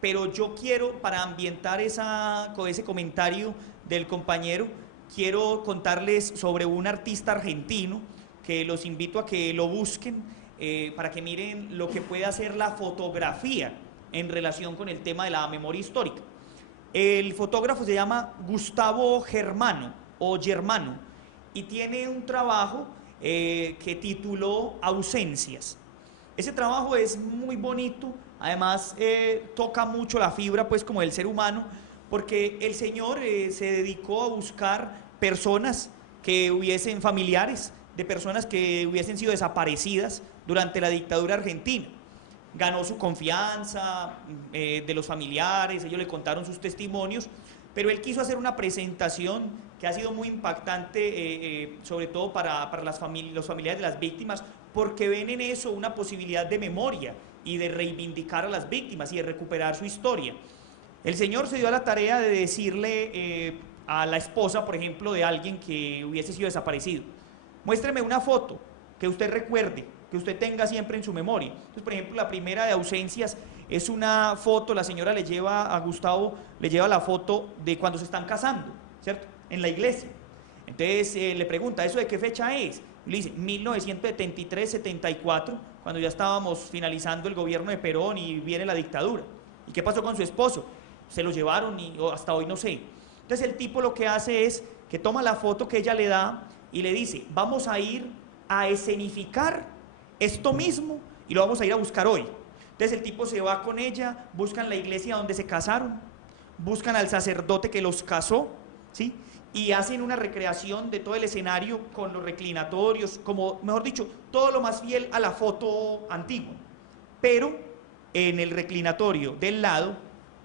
pero yo quiero, para ambientar ese comentario del compañero, quiero contarles sobre un artista argentino que los invito a que lo busquen, para que miren lo que puede hacer la fotografía en relación con el tema de la memoria histórica. El fotógrafo se llama Gustavo Germano o Germano y tiene un trabajo que tituló Ausencias. Ese trabajo es muy bonito, además toca mucho la fibra pues como del ser humano, porque el señor se dedicó a buscar personas que hubiesen familiares de personas que hubiesen sido desaparecidas durante la dictadura argentina. Ganó su confianza de los familiares, ellos le contaron sus testimonios, pero él quiso hacer una presentación que ha sido muy impactante, sobre todo para los familiares de las víctimas, porque ven en eso una posibilidad de memoria y de reivindicar a las víctimas y de recuperar su historia. El señor se dio a la tarea de decirle a la esposa, por ejemplo, de alguien que hubiese sido desaparecido: muéstreme una foto que usted recuerde, que usted tenga siempre en su memoria. Entonces, por ejemplo, la primera de ausencias es una foto, la señora le lleva a Gustavo, le lleva la foto de cuando se están casando, ¿cierto? En la iglesia. Entonces le pregunta: ¿eso de qué fecha es? Le dice 1973-74, cuando ya estábamos finalizando el gobierno de Perón y viene la dictadura. ¿Y qué pasó con su esposo? Se lo llevaron y hasta hoy no sé. Entonces el tipo lo que hace es que toma la foto que ella le da y le dice: vamos a ir a escenificar esto mismo y lo vamos a ir a buscar hoy. Entonces el tipo se va con ella, buscan la iglesia donde se casaron, buscan al sacerdote que los casó, ¿sí? Y hacen una recreación de todo el escenario con los reclinatorios, como, mejor dicho, todo lo más fiel a la foto antigua. Pero en el reclinatorio del lado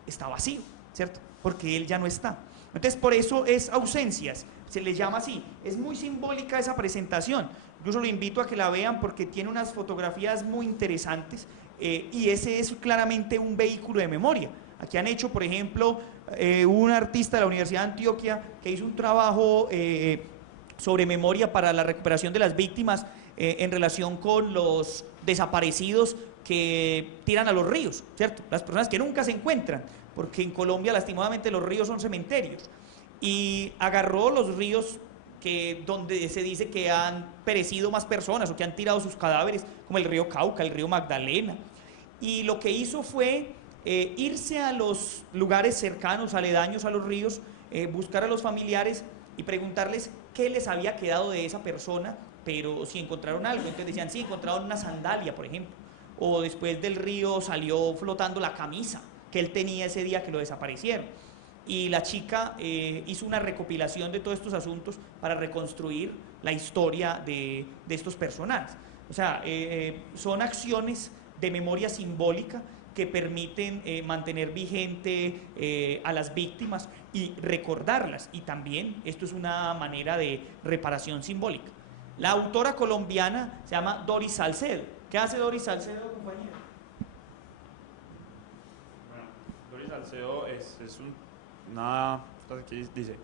está vacío, ¿cierto? Porque él ya no está. Entonces, por eso es ausencias, se le llama así. Es muy simbólica esa presentación. Incluso lo invito a que la vean porque tiene unas fotografías muy interesantes y ese es claramente un vehículo de memoria. Aquí han hecho, por ejemplo, un artista de la Universidad de Antioquia que hizo un trabajo sobre memoria para la recuperación de las víctimas en relación con los desaparecidos que tiran a los ríos, ¿cierto? Las personas que nunca se encuentran, porque en Colombia lastimosamente los ríos son cementerios. Y agarró los ríos donde se dice que han perecido más personas o que han tirado sus cadáveres, como el río Cauca, el río Magdalena. Y lo que hizo fue irse a los lugares cercanos, aledaños a los ríos, buscar a los familiares y preguntarles qué les había quedado de esa persona, pero si encontraron algo. Entonces decían: sí, encontraron una sandalia, por ejemplo, o después del río salió flotando la camisa que él tenía ese día que lo desaparecieron. Y la chica hizo una recopilación de todos estos asuntos para reconstruir la historia de estos personajes. O sea, son acciones de memoria simbólica que permiten mantener vigente a las víctimas y recordarlas. Y también esto es una manera de reparación simbólica. La autora colombiana se llama Doris Salcedo. ¿Qué hace Doris Salcedo, compañero? Bueno, Doris Salcedo es una que dice: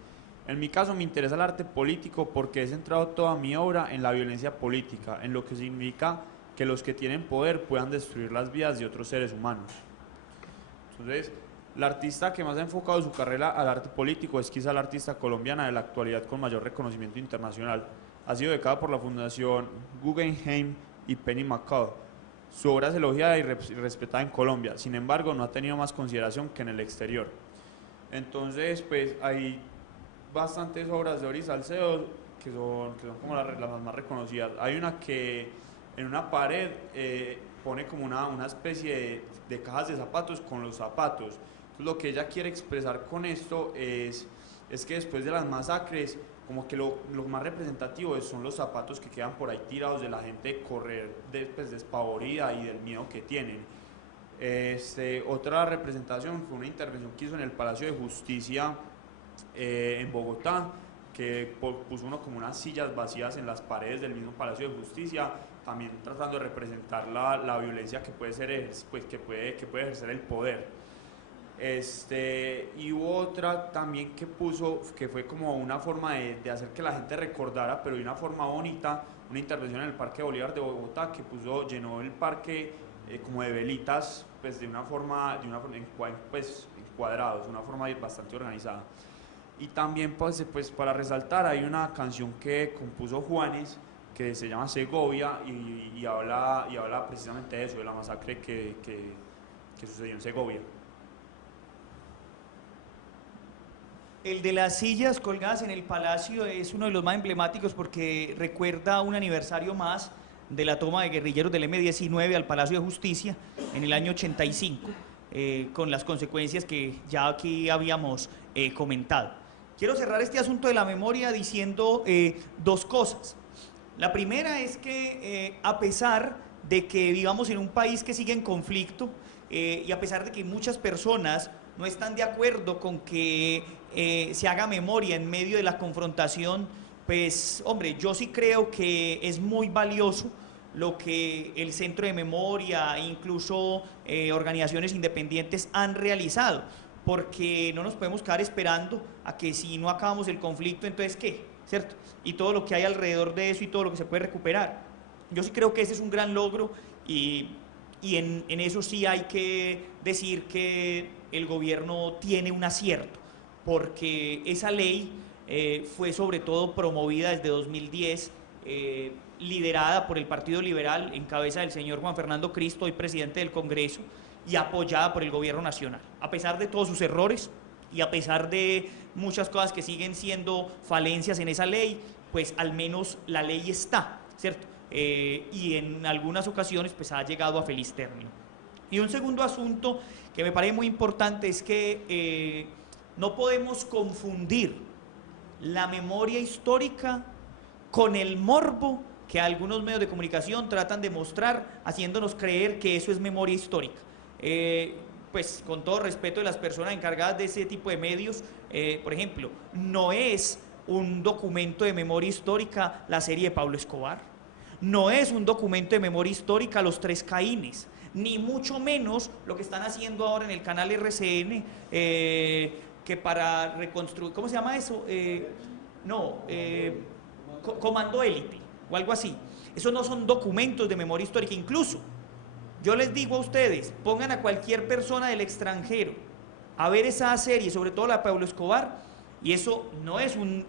en mi caso me interesa el arte político porque he centrado toda mi obra en la violencia política, en lo que significa que los que tienen poder puedan destruir las vidas de otros seres humanos. Entonces, la artista que más ha enfocado su carrera al arte político es quizá la artista colombiana de la actualidad con mayor reconocimiento internacional. Ha sido becada por la Fundación Guggenheim y Penny McCall. Su obra es elogiada y respetada en Colombia, sin embargo no ha tenido más consideración que en el exterior. Entonces, pues hay bastantes obras de Doris Salcedo que son como las más reconocidas. Hay una que en una pared pone como una especie de cajas de zapatos con los zapatos. Entonces, lo que ella quiere expresar con esto es que después de las masacres, como que lo más representativo son los zapatos que quedan por ahí tirados de la gente correr despavorida y del miedo que tienen. Otra representación fue una intervención que hizo en el Palacio de Justicia en Bogotá, que puso uno como unas sillas vacías en las paredes del mismo Palacio de Justicia, también tratando de representar la violencia que puede ser, pues, que puede ejercer el poder. Y hubo otra también que puso, que fue como una forma de hacer que la gente recordara, pero de una forma bonita, una intervención en el Parque Bolívar de Bogotá, que llenó el parque como de velitas, pues de una forma pues, encuadrados, una forma bastante organizada. Y también pues para resaltar, hay una canción que compuso Juanes que se llama Segovia y habla precisamente de eso, de la masacre que sucedió en Segovia. El de las sillas colgadas en el palacio es uno de los más emblemáticos porque recuerda un aniversario más de la toma de guerrilleros del M-19 al Palacio de Justicia en el año 85, con las consecuencias que ya aquí habíamos comentado. Quiero cerrar este asunto de la memoria diciendo dos cosas. La primera es que a pesar de que vivamos en un país que sigue en conflicto y a pesar de que muchas personas no están de acuerdo con que se haga memoria en medio de la confrontación, pues hombre, yo sí creo que es muy valioso lo que el Centro de Memoria, incluso organizaciones independientes han realizado, porque no nos podemos quedar esperando a que si no acabamos el conflicto, entonces ¿qué? ¿Cierto? Y todo lo que hay alrededor de eso y todo lo que se puede recuperar. Yo sí creo que ese es un gran logro y en eso sí hay que decir que el gobierno tiene un acierto, porque esa ley fue sobre todo promovida desde 2010, liderada por el Partido Liberal en cabeza del señor Juan Fernando Cristo, hoy presidente del Congreso, y apoyada por el gobierno nacional. A pesar de todos sus errores y a pesar de muchas cosas que siguen siendo falencias en esa ley, pues al menos la ley está, ¿cierto? Y en algunas ocasiones pues ha llegado a feliz término. Y un segundo asunto que me parece muy importante es que no podemos confundir la memoria histórica con el morbo que algunos medios de comunicación tratan de mostrar, haciéndonos creer que eso es memoria histórica. Pues con todo respeto de las personas encargadas de ese tipo de medios, por ejemplo, no es un documento de memoria histórica la serie de Pablo Escobar, no es un documento de memoria histórica Los Tres Caínes, ni mucho menos lo que están haciendo ahora en el canal RCN, que para reconstruir, ¿cómo se llama eso? Comando Élite o algo así. Esos no son documentos de memoria histórica. Incluso yo les digo a ustedes, pongan a cualquier persona del extranjero a ver esa serie, sobre todo la de Pablo Escobar, y eso no es un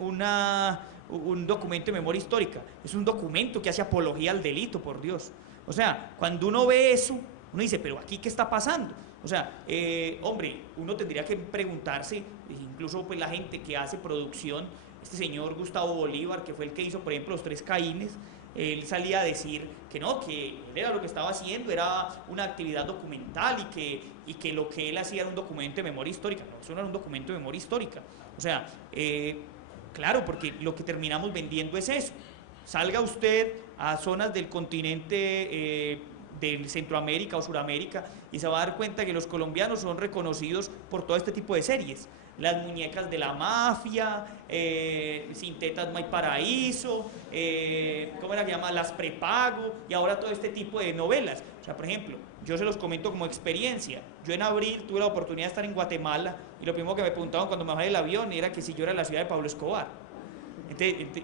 documento de memoria histórica, es un documento que hace apología al delito, por Dios. O sea, cuando uno ve eso, uno dice, pero aquí ¿qué está pasando? O sea, hombre, uno tendría que preguntarse, incluso pues la gente que hace producción, este señor Gustavo Bolívar, que fue el que hizo, por ejemplo, Los Tres Caínes, él salía a decir que no, que él era lo que estaba haciendo, era una actividad documental y que lo que él hacía era un documento de memoria histórica. No, eso no era un documento de memoria histórica. O sea, claro, porque lo que terminamos vendiendo es eso. Salga usted a zonas del continente de Centroamérica o Suramérica y se va a dar cuenta que los colombianos son reconocidos por todo este tipo de series. Las muñecas de la mafia, Sin Tetas No Hay Paraíso, ¿cómo era que llama? Las Prepago, y ahora todo este tipo de novelas. O sea, por ejemplo, yo se los comento como experiencia. Yo en abril tuve la oportunidad de estar en Guatemala y lo primero que me preguntaban cuando me bajé del avión era que si yo era de la ciudad de Pablo Escobar.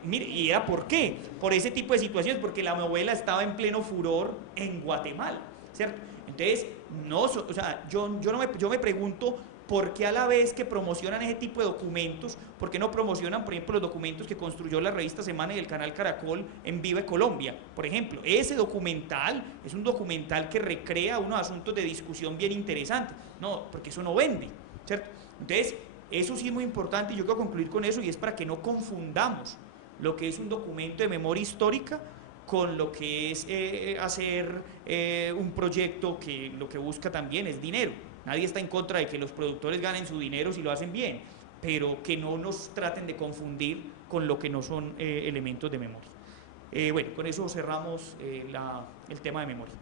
Mire, ¿y era por qué? Por ese tipo de situaciones, porque la novela estaba en pleno furor en Guatemala, ¿cierto? Entonces, o sea, yo me pregunto por qué a la vez que promocionan ese tipo de documentos, por qué no promocionan, por ejemplo, los documentos que construyó la revista Semana y el canal Caracol en Vive Colombia. Por ejemplo, ese documental es un documental que recrea unos asuntos de discusión bien interesantes. No, porque eso no vende, ¿cierto? Entonces, eso sí es muy importante y yo quiero concluir con eso, y es para que no confundamos lo que es un documento de memoria histórica con lo que es hacer un proyecto que lo que busca también es dinero. Nadie está en contra de que los productores ganen su dinero si lo hacen bien, pero que no nos traten de confundir con lo que no son elementos de memoria. Bueno, con eso cerramos el tema de memoria.